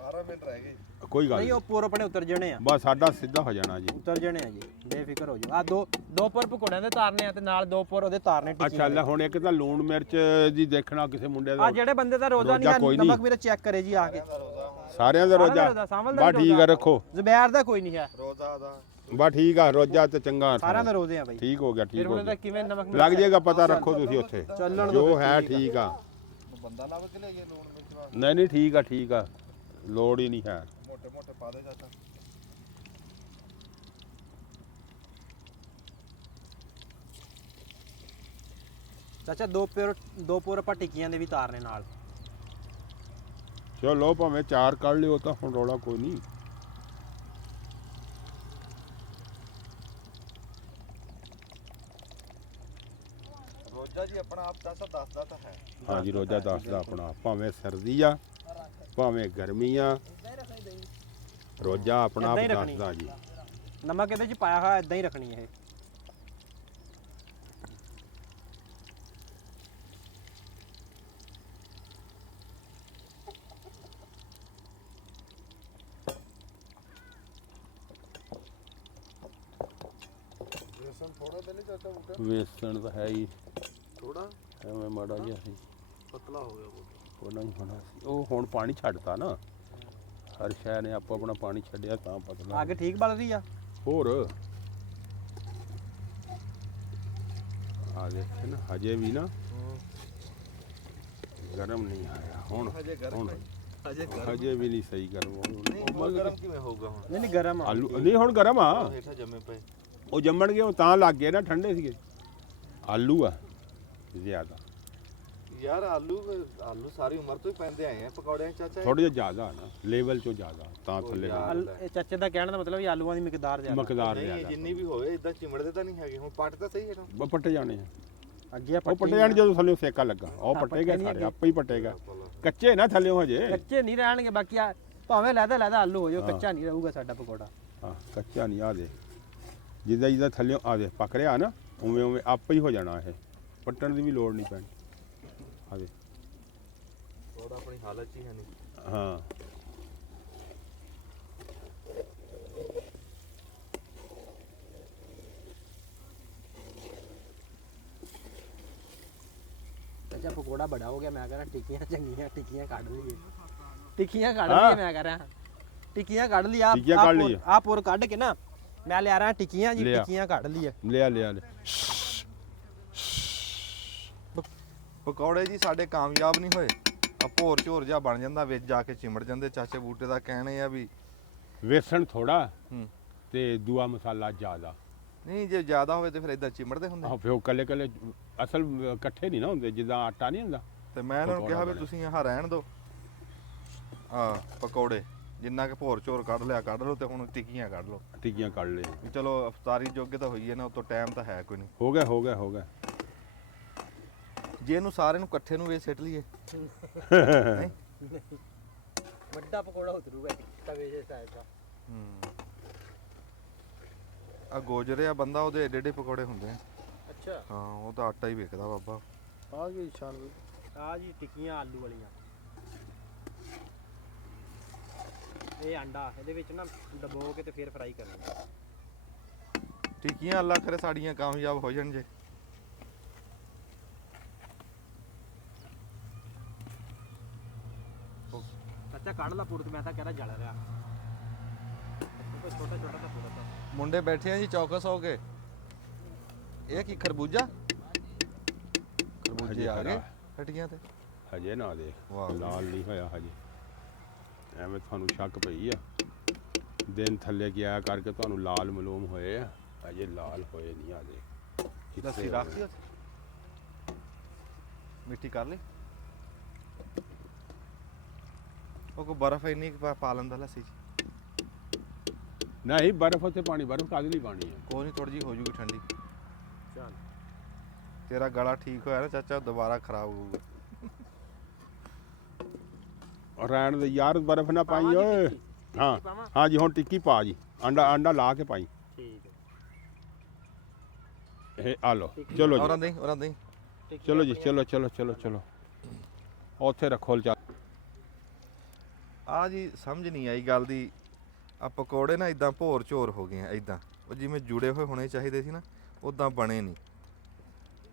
12 ਮਿੰਟ ਰਹਿ ਗਏ ਕੋਈ ਗੱਲ ਨਹੀਂ ਨਹੀਂ ਉਹ ਪੂਰ ਆਪਣੇ ਉਤਰ ਜਾਣੇ ਆ ਬਸ ਸਾਡਾ ਸਿੱਧਾ ਹੋ ਜਾਣਾ ਜੀ ਉਤਰ ਜਾਣੇ ਆ ਜੀ ਬੇਫਿਕਰ ਹੋ ਜਾਓ ਆ ਦੋ ਪੂਰ ਪਕੌੜਿਆਂ ਦੇ ਤਾਰਨੇ ਆ ਤੇ ਨਾਲ 2 ਪੂਰ ਉਹਦੇ ਤਾਰਨੇ ਅੱਛਾ ਲੈ ਹੁਣ ਇੱਕ ਤਾਂ ਲੂਣ ਮਿਰਚ ਦੀ ਦੇਖਣਾ ਕਿਸੇ ਮੁੰਡੇ ਆ ਦਾ ਜਿਹੜੇ ਬੰਦੇ ਦਾ ਰੋਜ਼ਾ ਰੋਜ਼ਾ ਨਹੀਂ ਕੋਈ ਨਮਕ ਨਹੀਂ। ਵੀਰੇ ਚੈੱਕ ਕਰੇ ਜੀ ਆ ਕੇ ਰੋਜ਼ਾ ਹੁਣ ਸਾਰਿਆਂ ਦਾ ਰੋਜਾ ਬਾ ਠੀਕ ਆ ਰੱਖੋ ਜ਼ਬੈਰ ਦਾ ਕੋਈ ਨਹੀਂ ਹੈ ਰੋਜ਼ਾ ਦਾ ਬਾ ਠੀਕ ਆ ਰੋਜਾ ਤੇ ਚੰਗਾ ਸਾਰਿਆਂ ਦਾ ਰੋਜ਼ੇ ਆ ਬਾਈ ਠੀਕ ਹੋ ਗਿਆ ਫਿਰ ਠੀਕ ਹੋ ਹੁਣ ਇਹਦਾ ਗਿਆ ਕਿਵੇਂ ਨਮਕ ਲੱਗ ਜਾਏਗਾ ਪਤਾ ਰੱਖੋ ਤੁਸੀਂ ਉੱਥੇ ਚੱਲਣ ਜੋ ਹੈ ਠੀਕ ਆ ਬੰਦਾ ਲੱਭ ਕੇ ਲਿਆਈਏ ਲੂਣ ਮਿਰਚ ਵਾਸਤੇ ਨਹੀਂ ਨਹੀਂ ਠੀਕ ਆ ਲੋੜ ਹੀ ਨਹੀਂ ਹੈ ਮੋਟੇ ਮੋਟੇ ਪਾ ਦੇ ਚਾਚਾ ਚਾਚਾ ਦੋ ਪੋਰ ਆਪਾਂ ਟਿੱਕੀਆਂ ਦੇ ਵੀ ਤਾਰਨੇ ਨਾਲ ਚਲੋ ਭਾਵੇਂ 4 ਕੱਢ ਲਿਓ ਤਾਂ ਹੁਣ ਰੌਲਾ ਕੋਈ ਨਹੀਂ ਰੋਜ਼ਾ ਜੀ ਆਪਣਾ ਆਪ ਚਾਚਾ ਦੱਸਦਾ ਤਾਂ ਹੈ ਹਾਂਜੀ ਰੋਜਾ ਦੱਸਦਾ ਆਪਣਾ ਭਾਵੇਂ ਸਰਦੀ ਆ ਭਾਵੇਂ ਗਰਮੀ ਆ ਰੋਜਾ ਆਪਣਾ ਆਪ ਏਦਾਂ ਹੀ ਰੱਖਣੀ। ਦੱਸਦਾ ਜੀ ਨਮਕ ਇਹਦੇ ਚ ਪਾਇਆ ਹੋਇਆ ਇਦਾਂ ਹੀ ਰੱਖਣੀ ਇਹ ਵੇਸਣ ਥੋੜਾ ਤੇ ਨਹੀਂ ਚਾਚਾ ਬੂਟਾ ਵੇਸਣ ਤਾਂ ਹੈ ਹੀ ਥੋੜਾ ਐਵੇਂ ਮਾੜਾ ਜਿਹਾ ਸੀ ਪਤਲਾ ਹੋ ਗਿਆ ਉਹਨਾਂ ਹੀ ਹੋਣਾ ਸੀ ਉਹ ਹੁਣ ਪਾਣੀ ਛੱਡਤਾ ਨਾ ਹਰ ਸ਼ੈ ਨੇ ਆਪੋ ਆਪਣਾ ਪਾਣੀ ਛੱਡਿਆ ਤਾਂ ਪਤਲਾ ਅੱਗ ਠੀਕ ਬਲ ਰਹੀ ਆ ਹੋਰ ਆ ਦੇਖੇ ਨਾ ਹਜੇ ਵੀ ਨਾ ਗਰਮ ਨਹੀਂ ਆਇਆ ਹੁਣ ਹਜੇ ਗਰਮ ਹੁਣ ਹਜੇ ਹਜੇ ਵੀ ਨਹੀਂ ਸਹੀ ਗਰਮ ਨਹੀਂ ਗਰਮ ਕਿਵੇਂ ਹੋਊਗਾ ਹੁਣ ਨਹੀਂ ਗਰਮ ਆ ਆਲੂ ਨਹੀਂ ਹੁਣ ਗਰਮ ਆ ਹੇਠਾਂ ਜੰਮੇ ਪਏ ਉਹ ਜੰਮਣਗੇ ਉਹ ਤਾਂ ਲੱਗ ਗਏ ਨਾ ਠੰਡੇ ਸੀਗੇ ਆਲੂ ਆ ਜ਼ਿਆਦਾ ਯਾਰ ਆਲੂ ਸਾਰੀ ਉਮਰ ਤੋਂ ਹੀ ਪੈਂਦੇ ਆਏ ਆ ਪਕੌੜਿਆਂ 'ਚ ਚਾਚਾ ਥੋੜਾ ਜਿਹਾ ਜ਼ਿਆਦਾ ਨਾ ਲੈਵਲ ਚੋਂ ਜ਼ਿਆਦਾ ਤਾਂ ਥੱਲੇ ਇਹ ਚਾਚੇ ਦਾ ਕਹਿਣ ਦਾ ਮਤਲਬ ਵੀ ਆਲੂਆਂ ਦੀ ਮਿਕਦਾਰ ਜ਼ਿਆਦਾ ਮਕਦਾਰ ਨਹੀਂ ਜ਼ਿਆਦਾ ਜਿੰਨੀ ਵੀ ਹੋਵੇ ਇਦਾਂ ਚਿਮੜਦੇ ਤਾਂ ਨਹੀਂ ਹੈਗੇ ਹੁਣ ਪੱਟ ਤਾਂ ਸਹੀ ਹੈ ਨਾ ਪੱਟੇ ਜਾਣੇ ਆ ਅੱਗੇ ਆ ਉਹ ਪੱਟੇ ਜਾਣ ਜਦੋਂ ਥੱਲੇ ਸੇਕਾ ਲੱਗਾ ਉਹ ਪੱਟੇਗਾ ਸਾਰੇ ਆਪੇ ਹੀ ਪੱਟੇਗਾ ਕੱਚੇ ਨਾ ਥੱਲੇ ਹਜੇ ਕੱਚੇ ਨਹੀਂ ਰਹਿਣਗੇ ਬਾਕੀ ਆ ਭਾਵੇਂ ਲੈਦਾ ਆਲੂ ਹੋ ਜਾਓ ਕੱਚਾ ਨਹੀਂ ਰਹੂਗਾ ਸਾਡਾ ਪਕੌੜਾ ਹਾਂ ਕੱਚਾ ਨਹੀਂ ਆ ਦੇ ਜਿੱਦਾਂ ਥੱਲੇ ਆ ਦੇ ਪੱਕ ਰਿਹਾ ਨਾ ਉਵੇਂ ਉਵੇਂ ਆਪੇ ਹੀ ਹੋ ਜਾਣਾ ਇਹ ਪੱਟਣ ਦੀ ਵੀ ਲੋੜ ਨਹੀਂ ਪੈਣੀ ਆ ਦੇ ਥੋੜਾ ਆਪਣੀ ਹਾਲਤ 'ਚ ਹੀ ਹੈ ਨਹੀਂ ਹਾਂ ਅੱਛਾ ਪਕੌੜਾ ਬੜਾ ਹੋ ਗਿਆ ਮੈਂ ਕਹ ਰਿਹਾ ਟਿੱਕੀਆਂ ਚੰਗੀਆਂ ਟਿੱਕੀਆਂ ਕੱਢ ਲਈਏ ਟਿੱਕੀਆਂ ਕੱਢ ਲਈਏ ਮੈਂ ਕਹ ਰਿਹਾ ਟਿੱਕੀਆਂ ਕੱਢ ਲਈ ਟਿੱਕੀਆਂ ਕੱਢ ਲਈਏ। ਆ ਪੋਰ ਕੱਢ ਕੇ ਨਾ ਮੈਂ ਲਿਆ ਰਿਹਾ ਟਿੱਕੀਆਂ ਜੀ ਲਿਆ। ਟਿੱਕੀਆਂ ਕੱਢ ਲਈਏ ਲਿਆ ਪਕੌੜੇ ਜੀ ਸਾਡੇ ਕਾਮਯਾਬ ਨਹੀਂ ਹੋਏ ਆ ਭੋਰ ਝੋਰ ਜਿਹਾ ਬਣ ਜਾਂਦਾ ਵਿੱਚ ਜਾ ਕੇ ਚਿਮੜ ਜਾਂਦੇ ਚਾਚੇ ਬੂਟੇ ਦਾ ਕਹਿਣੇ ਆ ਵੀ ਵੇਸਣ ਥੋੜਾ ਹੂੰ ਤੇ ਦੂਆ ਮਸਾਲਾ ਜ਼ਿਆਦਾ ਨਹੀਂ ਜੇ ਜ਼ਿਆਦਾ ਹੋਵੇ ਤੇ ਫਿਰ ਇਦਾਂ ਚਿਮੜਦੇ ਹੁੰਦੇ ਆਹ ਫਿਰ ਕੱਲੇ ਅਸਲ ਇਕੱਠੇ ਨਹੀਂ ਨਾ ਹੁੰਦੇ ਜਿੱਦਾਂ ਆਟਾ ਨਹੀਂ ਹੁੰਦਾ ਤੇ ਮੈਂ ਇਹਨਾਂ ਨੂੰ ਪਕੌੜਾ ਕਿਹਾ ਵੀ ਬਣਿਆ। ਤੁਸੀਂ ਆਹ ਰਹਿਣ ਦਿਓ ਆ ਪਕੌੜੇ ਜਿੰਨਾ ਕਿ ਭੋਰ ਝੋਰ ਕੱਢ ਲਿਆ ਕੱਢ ਲਓ ਤੇ ਹੁਣ ਟਿੱਕੀਆਂ ਕੱਢ ਲਓ ਟਿੱਕੀਆਂ ਕੱਢ ਲਏ ਵੀ ਚਲੋ ਅਫਤਾਰੀ ਜੋਗੇ ਤਾਂ ਹੋਈਏ ਨਾ ਉਤੋਂ ਟਾਈਮ ਤਾਂ ਹੈ ਕੋਈ ਨਹੀਂ ਹੋ ਗਿਆ ਜੇ ਇਹਨੂੰ ਸਾਰਿਆਂ ਨੂੰ ਇਕੱਠੇ ਨੂੰ ਵੇ ਸਿੱਟ ਲਈਏ ਨਹੀਂ ਵੱਡਾ ਪਕੌੜਾ ਉਤਰੂਗਾ ਤਵੇ ਦੇ ਸਾਈਜ਼ ਦਾ ਆ ਗੋਜਰੇ ਆ ਬੰਦਾ ਉਹਦੇ ਏਡੇ ਏਡੇ ਪਕੌੜੇ ਹੁੰਦੇ ਆ ਅੱਛਾ ਹਾਂ ਉਹ ਤਾਂ ਆਟਾ ਹੀ ਵੇਚਦਾ ਬਾਬਾ ਆ ਗਈ ਸ਼ਾਨ ਆ ਜੀ ਟਿੱਕੀਆਂ ਆਲੂ ਵਾਲੀਆਂ ਇਹ ਅੰਡਾ ਇਹਦੇ ਵਿੱਚ ਨਾ ਡਬੋ ਕੇ ਤੇ ਫਿਰ ਫਰਾਈ ਕਰਨਾ ਟਿੱਕੀਆਂ ਅੱਲਾ ਕਰੇ ਸਾਡੀਆਂ ਕਾਮਯਾਬ ਹੋ ਜਾਣ ਜੇ ਚਾਚਾ ਕੱਢ ਲਾ ਪੁਰਤ ਮੈਂ ਤਾਂ ਕਹਿੰਦਾ ਜਲ ਰਿਹਾ ਛੋਟਾ ਛੋਟਾ ਤਾਂ ਪੂਰਾ ਤਾਂ ਮੁੰਡੇ ਬੈਠੇ ਆ ਜੀ ਚੌਕਸ ਹੋ ਕੇ ਇਹ ਕੀ ਖਰਬੂਜਾ ਖਰਬੂਜੇ ਹਜੇ ਆ ਗਏ ਖਰਾ। ਹਟੀਆਂ ਤੇ ਹਜੇ ਨਾ ਦੇਖ ਵਾਹ। ਲਾਲ ਨਹੀਂ ਹੋਇਆ ਹਜੇ ਐਵੇਂ ਤੁਹਾਨੂੰ ਸ਼ੱਕ ਪਈ ਆ ਦਿਨ ਥੱਲੇ ਗਿਆ ਕਰਕੇ ਤੁਹਾਨੂੰ ਲਾਲ ਮਲੂਮ ਹੋਏ ਆ ਹਜੇ ਲਾਲ ਹੋਏ ਨਹੀਂ ਆ ਦੇ ਲੱਸੀ ਰੱਖਤੀ ਉੱਥੇ ਮਿੱਠੀ ਕਰ ਲਈ ਉਹ ਕੋ ਬਰਫ਼ ਇੰਨੀ ਕੁ ਪਾ ਲੈਂਦਾ ਲੱਸੀ ਚ ਨਹੀਂ ਬਰਫ਼ ਉੱਤੇ ਪਾਣੀ ਬਰਫ਼ ਕਾਹਦੇ ਲਈ ਪਾਣੀ ਆ ਕੋਈ ਨਹੀਂ ਥੋੜੀ ਜੀ ਹੋ ਜੂਗੀ ਠੰਡੀ ਚੱਲ ਤੇਰਾ ਗਲਾ ਠੀਕ ਹੋਇਆ ਨਾ ਚਾਚਾ ਦੁਬਾਰਾ ਖਰਾਬ ਹੋਊਗਾ ਰਹਿਣ ਦੇ ਯਾਰ ਬਰਫ਼ ਨਾ ਪਾਈ ਓਏ ਹਾਂ ਹਾਂ ਜੀ ਹੁਣ ਟਿੱਕੀ ਪਾ ਜੀ ਅੰਡਾ ਲਾ ਕੇ ਪਾਈ ਠੀਕ ਹੈ ਇਹ ਆ ਲਓ ਚਲੋ ਜੀ ਔਰਾਂ ਦੇ ਚਲੋ ਜੀ ਚਲੋ ਉੱਥੇ ਰੱਖੋ ਚੱਲ ਆ ਜੀ ਸਮਝ ਨਹੀਂ ਆਈ ਗੱਲ ਦੀ ਆ ਪਕੌੜੇ ਨਾ ਇਦਾਂ ਭੋਰ ਝੋਰ ਹੋ ਗਏ ਆ ਇਦਾਂ ਉਹ ਜਿਵੇਂ ਜੁੜੇ ਹੋਏ ਹੋਣੇ ਚਾਹੀਦੇ ਸੀ ਨਾ ਉਦਾਂ ਬਣੇ ਨਹੀਂ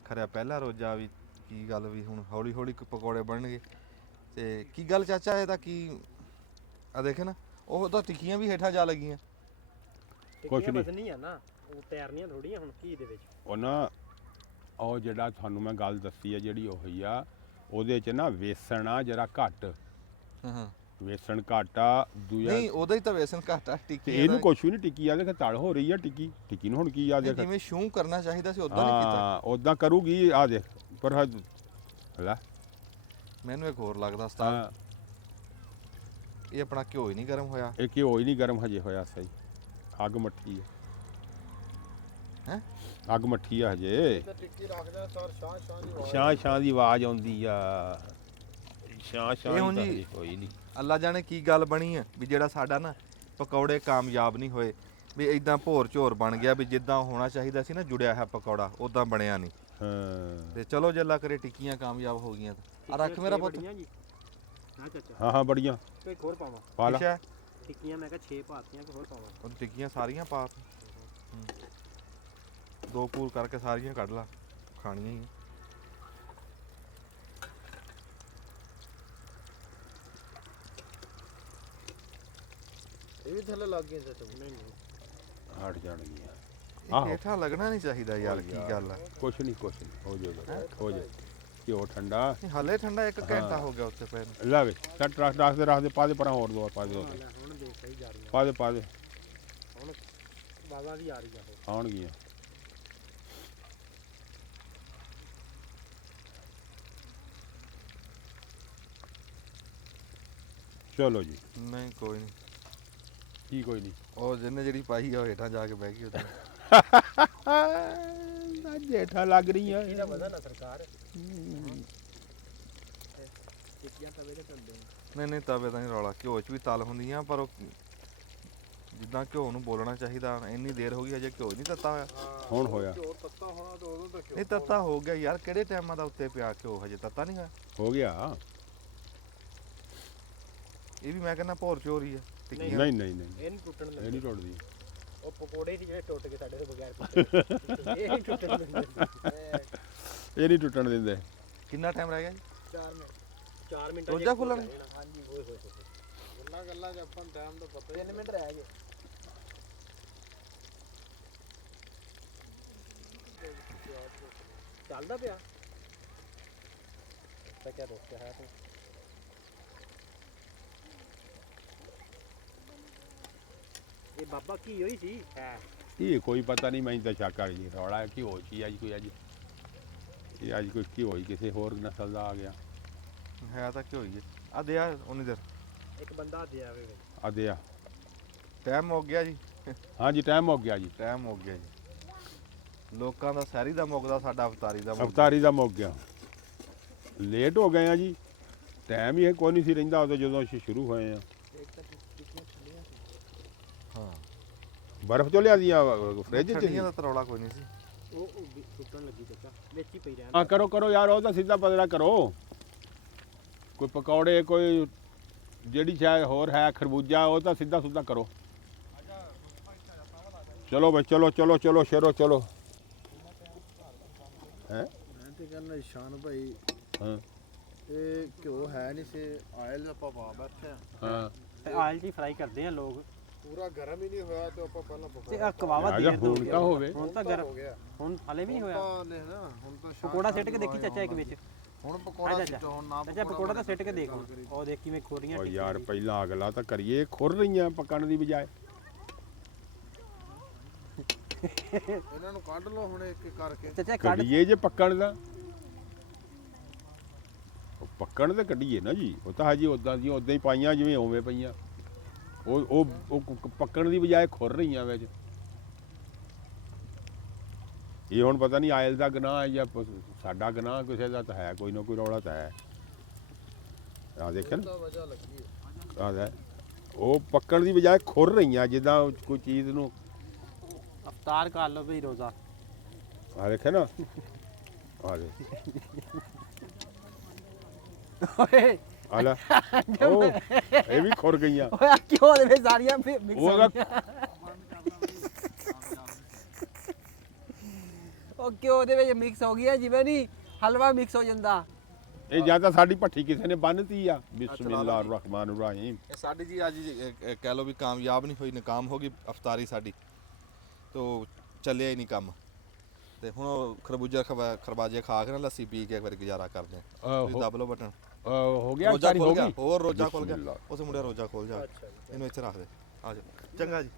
ਖਰਿਆ ਪਹਿਲਾ ਰੋਜ਼ਾ ਵੀ ਕੀ ਗੱਲ ਵੀ ਹੁਣ ਹੌਲੀ ਹੌਲੀ ਪਕੌੜੇ ਬਣਨਗੇ ਤੇ ਕੀ ਗੱਲ ਚਾਚਾ ਇਹਦਾ ਕੀ ਆ ਦੇਖੇ ਨਾ ਉਹ ਤਾਂ ਟਿੱਕੀਆਂ ਵੀ ਹੇਠਾਂ ਜਾ ਲੱਗੀਆਂ। ਕੁਛ ਨਹੀਂ ਵਜ਼ਨੀ ਆ ਨਾ, ਉਹ ਤੈਰਨੀਆਂ ਥੋੜੀਆਂ ਹੁਣ ਘੀ ਦੇ ਵਿੱਚ। ਉਹ ਨਾ ਉਹ ਜਿਹੜਾ ਤੁਹਾਨੂੰ ਮੈਂ ਗੱਲ ਦੱਸੀ ਆ ਜਿਹੜੀ ਉਹੀ ਆ, ਉਹਦੇ 'ਚ ਨਾ ਵੇਸਣ ਆ ਜਰਾ ਘੱਟ, ਹਾਂ ਵੇਸਣ ਘੱਟ ਆ ਦੂਜਾ। ਨਹੀਂ ਉਹਦਾ ਹੀ ਤਾਂ ਵੇਸਣ ਘੱਟ ਆ ਤੇ ਟਿੱਕੀ ਇਹਨੂੰ ਕੁਛ ਵੀ ਨਹੀਂ, ਟਿੱਕੀ ਆ ਦੇਖ ਤਲ ਹੋ ਰਹੀ ਆ ਟਿੱਕੀ, ਟਿੱਕੀ ਨੂੰ ਹੁਣ ਕੀ ਆ ਦੇਖ। ਜਿਵੇਂ ਸ਼ੂ ਕਰਨਾ ਚਾਹੀਦਾ ਸੀ ਉਦਾਂ ਨਹੀਂ ਕੀਤਾ। ਹਾਂ ਉਦਾਂ ਕਰੂਗੀ ਆ ਦੇਖ ਪਰ ਲੈ ਮੈਨੂੰ ਇੱਕ ਹੋਰ ਲੱਗਦਾ ਉਸਤਾਦ, ਹਾਂ ਇਹ ਆਪਣਾ ਘਿਓ ਹੀ ਨਹੀਂ ਗਰਮ ਹੋਇਆ। ਇਹ ਘਿਓ ਹੀ ਨਹੀਂ ਗਰਮ ਹਜੇ ਹੋਇਆ ਸਹੀ, ਅੱਗ ਮੱਠੀ ਹੈ। ਹੈਂ? ਅੱਗ ਮੱਠੀ ਆ ਹਜੇ। ਟਿੱਕੀ ਰੱਖਦਾ ਸਰ ਸ਼ਾਂ ਦੀ ਆਵਾਜ਼ ਆਉਂਦੀ ਆ, ਸ਼ਾਂ ਇਹ ਹੁਣ ਦੀ ਜੀ- ਤਾਂ ਹਜੇ ਹੋਈ ਨਹੀਂ। ਅੱਲਾ ਜਾਣੇ ਕੀ ਗੱਲ ਬਣੀ ਆ ਵੀ ਜਿਹੜਾ ਸਾਡਾ ਨਾ ਪਕੌੜੇ ਕਾਮਯਾਬ ਨਹੀਂ ਹੋਏ, ਵੀ ਇਦਾਂ ਭੋਰ ਝੋਰ ਬਣ ਗਿਆ ਵੀ ਜਿੱਦਾਂ ਹੋਣਾ ਚਾਹੀਦਾ ਸੀ ਨਾ ਜੁੜਿਆ ਹੈ ਪਕੌੜਾ ਉਦਾਂ ਬਣਿਆ ਨਹੀਂ। ਹਾਂ ਤੇ ਚਲੋ ਜੇ ਅੱਲਾ ਕਰੇ ਟਿੱਕੀਆਂ ਕਾਮਯਾਬ ਹੋ ਗਈਆਂ ਤਾਂ ਆ ਰੱਖ ਮੇਰਾ ਪੁੱਤ। ਹਾਂ ਚਾਚਾ ਹਾਂ ਹਾਂ ਬੜੀਆਂ ਕੋਈ ਹੋਰ ਪਾਵਾਂ? ਪਾ ਲਾ। ਅੱਛਾ ਟਿੱਕੀਆਂ ਮੈਂ ਕਿਹਾ 6 ਪਾਤੀਆਂ, ਕੋਈ ਹੋਰ ਪਾਵਾਂ? ਉਹ ਟਿੱਕੀਆਂ ਸਾਰੀਆਂ ਪਾ ਤੂੰ। ਦੋ ਪੂਰ ਕਰਕੇ ਸਾਰੀਆਂ ਕੱਢ ਲਾ, ਖਾਣੀਆਂ ਹੀ ਆ। ਇਹ ਵੀ ਥੱਲੇ ਲੱਗ ਗਏ ਚਾਚਾ। ਨਹੀਂ ਹਟ ਜਾਣਗੀਆਂ। ਇਹ ਆਹੋ। ਹੇਠਾਂ ਲੱਗਣਾ ਨਹੀਂ ਚਾਹੀਦਾ ਯਾਰ, ਕੀ ਗੱਲ ਆ। ਕੁਛ ਨਹੀਂ ਹੋ ਜਾਏਗਾ, ਹੋ ਜਾਏ ਘਿਓ ਠੰਡਾ। ਨਹੀਂ, ਹਲੇ ਠੰਡਾ 1 ਘੰਟਾ ਹੋ ਗਿਆ ਉੱਤੇ ਪਏ ਨੂੰ। ਲੈ ਵੇ ਛੱਟ ਰੱਖ ਦੇ ਪਾ ਦੇ ਪਰਾਂ ਹੋਰ ਦੋ ਪਾ ਦੇ ਉੱਤੇ। ਹੁਣ ਦੇਖ ਸਹੀ ਜਾ ਰਹੀਆਂ, ਪਾ ਦੇ ਹੁਣ ਬਾਜ਼ਾਂ ਵੀ ਆ ਰਹੀਆਂ ਉਹ। ਆਉਣਗੀਆਂ। ਚਲੋ ਜੀ। ਨਹੀਂ ਕੋਈ ਨਹੀਂ, ਕੀ ਕੋਈ ਨਹੀਂ। ਉਹ ਜਿਹਨੇ ਜਿਹੜੀ ਪਾਈ ਆ ਉਹ ਹੇਠਾਂ ਜਾ ਕੇ ਬਹਿ ਗਈ ਉਹਦੇ। ਜੇਠਾ ਲੱਗ ਰਹੀਆਂ। ਇਹਦਾ ਵਧਾ ਨਾ ਸਰਕਾਰ ਟਿੱਕੀਆਂ ਤਵੇ ਤੇ ਤਲਦੇ ਨਹੀਂ ਨਹੀਂ ਤਵੇ ਤਾਂ ਨਹੀਂ ਰੌਲਾ, ਘਿਓ 'ਚ ਵੀ ਤਲ ਹੁੰਦੀਆਂ ਪਰ ਉਹ ਜਿੱਦਾਂ ਘਿਓ ਨੂੰ ਬੋਲਣਾ ਚਾਹੀਦਾ। ਇੰਨੀ ਦੇਰ ਹੋ ਗਈ ਅਜੇ ਘਿਓ ਨਹੀਂ ਤੱਤਾ ਹੋਇਆ। ਹੁਣ ਹੋਇਆ, ਨਹੀਂ ਤੱਤਾ ਹੋ ਗਿਆ ਯਾਰ, ਕਿਹੜੇ ਟਾਈਮਾਂ ਦਾ ਉੱਤੇ ਪਿਆ ਘਿਓ, ਹਜੇ ਤੱਤਾ ਨਹੀਂ ਹੋਇਆ। ਹੋ ਗਿਆ। ਇਹ ਵੀ ਮੈਂ ਕਹਿੰਦਾ ਭੋਰ ਚੋਰ ਹੀ ਆ ਟਿੱਕੀਆਂ। ਨਹੀਂ ਇਹ ਨਹੀਂ ਟੁੱਟਣ ਇਹ ਨਹੀਂ ਟੁੱਟਦੀ। ਉਹ ਪਕੌੜੇ ਸੀ ਜਿਹੜੇ ਟੁੱਟ ਗਏ ਸਾਡੇ ਤੋਂ ਬਗੈਰ ਟੁੱਟੇ। ਇਹ ਨਹੀਂ ਟੁੱਟਣ ਦਿੰਦੇ। ਇਹ ਨਹੀਂ ਟੁੱਟਣ ਦਿੰਦੇ। ਕਿੰਨਾ ਟਾਈਮ ਰਹਿ ਗਿਆ ਜੀ? 4 ਮਿੰਟ ਰੋਜ਼ਾ ਖੁੱਲਣ? ਹਾਂਜੀ ਹੋਏ ਗੱਲਾਂ ਚ ਆਪਾਂ ਟਾਈਮ ਦਾ ਪਤਾ 3 ਮਿੰਟ ਰਹਿ ਗਏ। ਚੱਲਦਾ ਪਿਆ ਤਾਂ ਕਿਆ ਰੋਕਿਆ ਹੈ ਤੂੰ? ਇਹ ਬਾਬਾ ਕੀ ਹੋਈ ਸੀ ਹੈ? ਇਹ ਕੋਈ ਪਤਾ ਨਹੀਂ, ਮੈਨੂੰ ਤਾਂ ਸ਼ੱਕ ਆ ਜੀ ਰੌਲਾ ਕੀ ਹੋ ਸੀ ਅੱਜ ਕੋਈ ਅੱਜ ਇਹ ਅੱਜ ਕੋਈ ਕੀ ਹੋਈ ਕਿਸੇ ਹੋਰ ਨਸਲ ਦਾ ਆ ਗਿਆ। ਹੈ ਤਾਂ ਘਿਓ ਹੀ ਹੈ। ਆ ਦੇ ਆ ਉਨੀ ਦੇਰ ਇੱਕ ਬੰਦਾ ਦੇ ਆਵੇ ਆ ਦੇ ਆ। ਟਾਈਮ ਹੋ ਗਿਆ ਜੀ, ਹਾਂਜੀ ਟਾਈਮ ਹੋ ਗਿਆ ਜੀ। ਟਾਈਮ ਹੋ ਗਿਆ ਜੀ। ਲੋਕਾਂ ਦਾ ਸਹਿਰੀ ਦਾ ਮੁੱਕਦਾ, ਸਾਡਾ ਅਵਤਾਰੀ ਦਾ ਮੁੱਕਦਾ। ਅਵਤਾਰੀ ਦਾ ਮੁੱਕ ਗਿਆ। ਲੇਟ ਹੋ ਗਏ ਆ ਜੀ, ਟਾਈਮ ਹੀ ਕੋਈ ਨਹੀਂ ਸੀ ਰਹਿੰਦਾ ਉਦੋਂ ਜਦੋਂ ਅਸੀਂ ਸ਼ੁਰੂ ਹੋਏ ਆ। ਹਾਂ ਬਰਫ਼ ਤੋਂ ਲਿਆਦੀਆਂ ਫ੍ਰਿਜ 'ਚ ਛੱਡੀਆਂ ਦਾ ਤਾਂ ਰੌਲਾ ਕੋਈ ਨਹੀਂ ਸੀ। ਉਹ ਟੁੱਟਣ ਲੱਗੀ ਚਾਚਾ, ਵਿੱਚ ਹੀ ਪਈ ਰਹਿਣ। ਹਾਂ ਕਰੋ ਯਾਰ, ਉਹ ਤਾਂ ਸਿੱਧਾ ਪਤਲਾ ਕਰੋ। ਕੋਈ ਪਕੌੜੇ ਕੋਈ ਜਿਹੜੀ ਸ਼ਾਇਦ ਹੋਰ ਹੈ ਖਰਬੂਜਾ, ਉਹ ਤਾਂ ਸਿੱਧਾ ਸੁੱਧਾ ਕਰੋ। ਚਲੋ ਬਈ ਚਲੋ ਸ਼ੇਰੋ ਚਲੋ। ਹੈ ਮੈਂ ਤੇ ਕਹਿੰਦਾ ਸ਼ਾਨ ਭਾਈ, ਹਾਂ ਇਹ ਘਿਓ ਹੈ ਨਹੀਂ ਸੀ, ਆਇਲ ਆਪਾਂ ਪਾ ਬੈਠੇ ਆ। ਹਾਂ ਤੇ ਆਇਲ ਜੀ ਫਰਾਈ ਕਰਦੇ ਆ ਲੋਕ। ਪੂਰਾ ਗਰਮ ਹੀ ਨਹੀਂ ਹੋਇਆ ਤੇ ਆਪਾਂ ਪਹਿਲਾਂ ਤੇ ਆ ਕਵਾਵਾ ਆ ਜਾ, ਦੇਰ ਤੋਂ ਹੁਣ ਤਾਂ ਹੋਵੇ। ਹੁਣ ਤਾਂ ਹੋ ਗਰਮ, ਗਿਆ ਹੁਣ ਹਲੇ ਵੀ ਨਹੀਂ ਹੋਇਆ। ਆਪਾਂ ਲੈ ਨਾ ਹੁਣ ਤਾਂ ਸ਼ਾਨ ਪਕੌੜਾ ਸਿੱਟ ਕੇ ਦੇਖੀ ਚਾਚਾ ਇੱਕ ਵਿੱਚ। ਹੁਣ ਪਕੌੜਾ ਚਾਚਾ ਸਿੱਟੋ, ਹੁਣ ਨਾ ਚਾਚਾ ਪਕੌੜਾ ਤਾਂ ਸਿੱਟ ਕੇ ਦੇਖ ਹੁਣ। ਉਹ ਦੇਖ ਕਿਵੇਂ ਖੋਰੀਆਂ ਉਹ ਯਾਰ ਪਹਿਲਾਂ ਅਗਲਾ ਤਾਂ ਕਰੀਏ, ਖੁਰ ਰਹੀਆਂ ਪੱਕਣ ਦੀ ਬਜਾਏ। ਇਹਨਾਂ ਨੂੰ ਕੱਢ ਲਓ ਹੁਣ ਇੱਕ ਇੱਕ ਕਰਕੇ। ਚਾਚਾ ਕੱਢ ਕੱਢੀਏ ਜੇ ਪੱਕਣ ਦਾ, ਉਹ ਪੱਕਣ ਤੇ ਕੱਢੀਏ ਨਾ ਜੀ। ਉਹ ਤਾਂ ਹਜੇ ਉਦਾਂ ਹੀ ਪਾਈਆਂ ਜਿਵੇਂ ਉਵੇਂ ਪਈਆਂ। ਉਹ ਪੱਕਣ ਦੀ ਬਜਾਏ ਖੁਰ ਰਹੀਆਂ ਵਿੱਚ। ਇਹ ਹੁਣ ਪਤਾ ਨਹੀਂ ਆਇਲ ਦਾ ਗੁਨਾਹ ਹੈ ਜਾਂ ਸਾਡਾ ਗੁਨਾਹ, ਕਿਸੇ ਦਾ ਤਾਂ ਹੈ, ਕੋਈ ਨਾ ਕੋਈ ਰੌਲਾ ਤਾਂ ਹੈ। ਆ ਦੇਖਿਆ ਨਾ, ਵਜ੍ਹਾ ਲੱਗੀ ਆ ਉਹ ਪੱਕਣ ਦੀ ਬਜਾਏ ਖੁਰ ਰਹੀਆਂ ਜਿੱਦਾਂ ਕੋਈ ਚੀਜ਼ ਨੂੰ। ਅਫਤਾਰ ਕਰ ਲਓ ਬਈ ਰੋਜ਼ਾ। ਆ ਦੇਖਿਆ ਨਾ, ਆ ਦੇ ਓਏ ਆ ਲੈ, ਉਹ ਇਹ ਵੀ ਖੁਰ ਗਈਆਂ। ਓਏ ਕਿਉਂ ਦੇ ਵਿੱਚ ਸਾਰੀਆਂ ਮਿਕਸ ਹੋ ਉਹਦਾ ਗਈਆਂ। ਉਹ ਕਿਉਂ ਦੇ ਵਿੱਚ ਮਿਕਸ ਹੋ ਗਈਆਂ, ਜਿਵੇਂ ਨਹੀਂ ਹਲਵਾ ਮਿਕਸ ਹੋ ਜਾਂਦਾ। ਇਹ ਜਾਂ ਤਾਂ ਸਾਡੀ ਭੱਠੀ ਕਿਸੇ ਨੇ ਬੰਨਤੀ ਆ ਬਿਸਮਿਲ੍ਲਾਹਿਰ ਰਹਿਮਾਨਿਰ ਰਹੀਮ। ਇਹ ਸਾਡੀ ਜੀ ਅੱਜ ਕਹਿ ਲਓ ਵੀ ਕਾਮਯਾਬ ਨਹੀਂ ਹੋਈ, ਨਾਕਾਮ ਹੋ ਗਈ ਅਫਤਾਰੀ ਸਾਡੀ, ਤੋ ਚੱਲਿਆ ਹੀ ਨਹੀਂ ਕੰਮ। ਤੇ ਹੁਣ ਉਹ ਖਰਬੂਜੇ ਖਾ ਕੇ ਨਾ ਲੱਸੀ ਪੀ ਕੇ ਇੱਕ ਵਾਰੀ ਗੁਜ਼ਾਰਾ ਕਰਦੇ ਆ। ਤੁਸੀਂ ਦਬ ਲਓ ਬਟਨ। ਹੋ ਗਿਆ ਰੋਜ਼ਾ ਸਾਰੀ ਹੋ ਖੁੱਲ ਗਿਆ, ਗਈ। ਹੋਰ ਰੋਜ਼ਾ ਖੁੱਲ ਗਿਆ। ਉਸ ਮੁੰਡੇ ਰੋਜ਼ਾ ਖੋਲ ਜਾ, ਇਹਨੂੰ ਇੱਥੇ ਰੱਖ ਦੇ। ਆ ਜਾ, ਚੰਗਾ ਜੀ।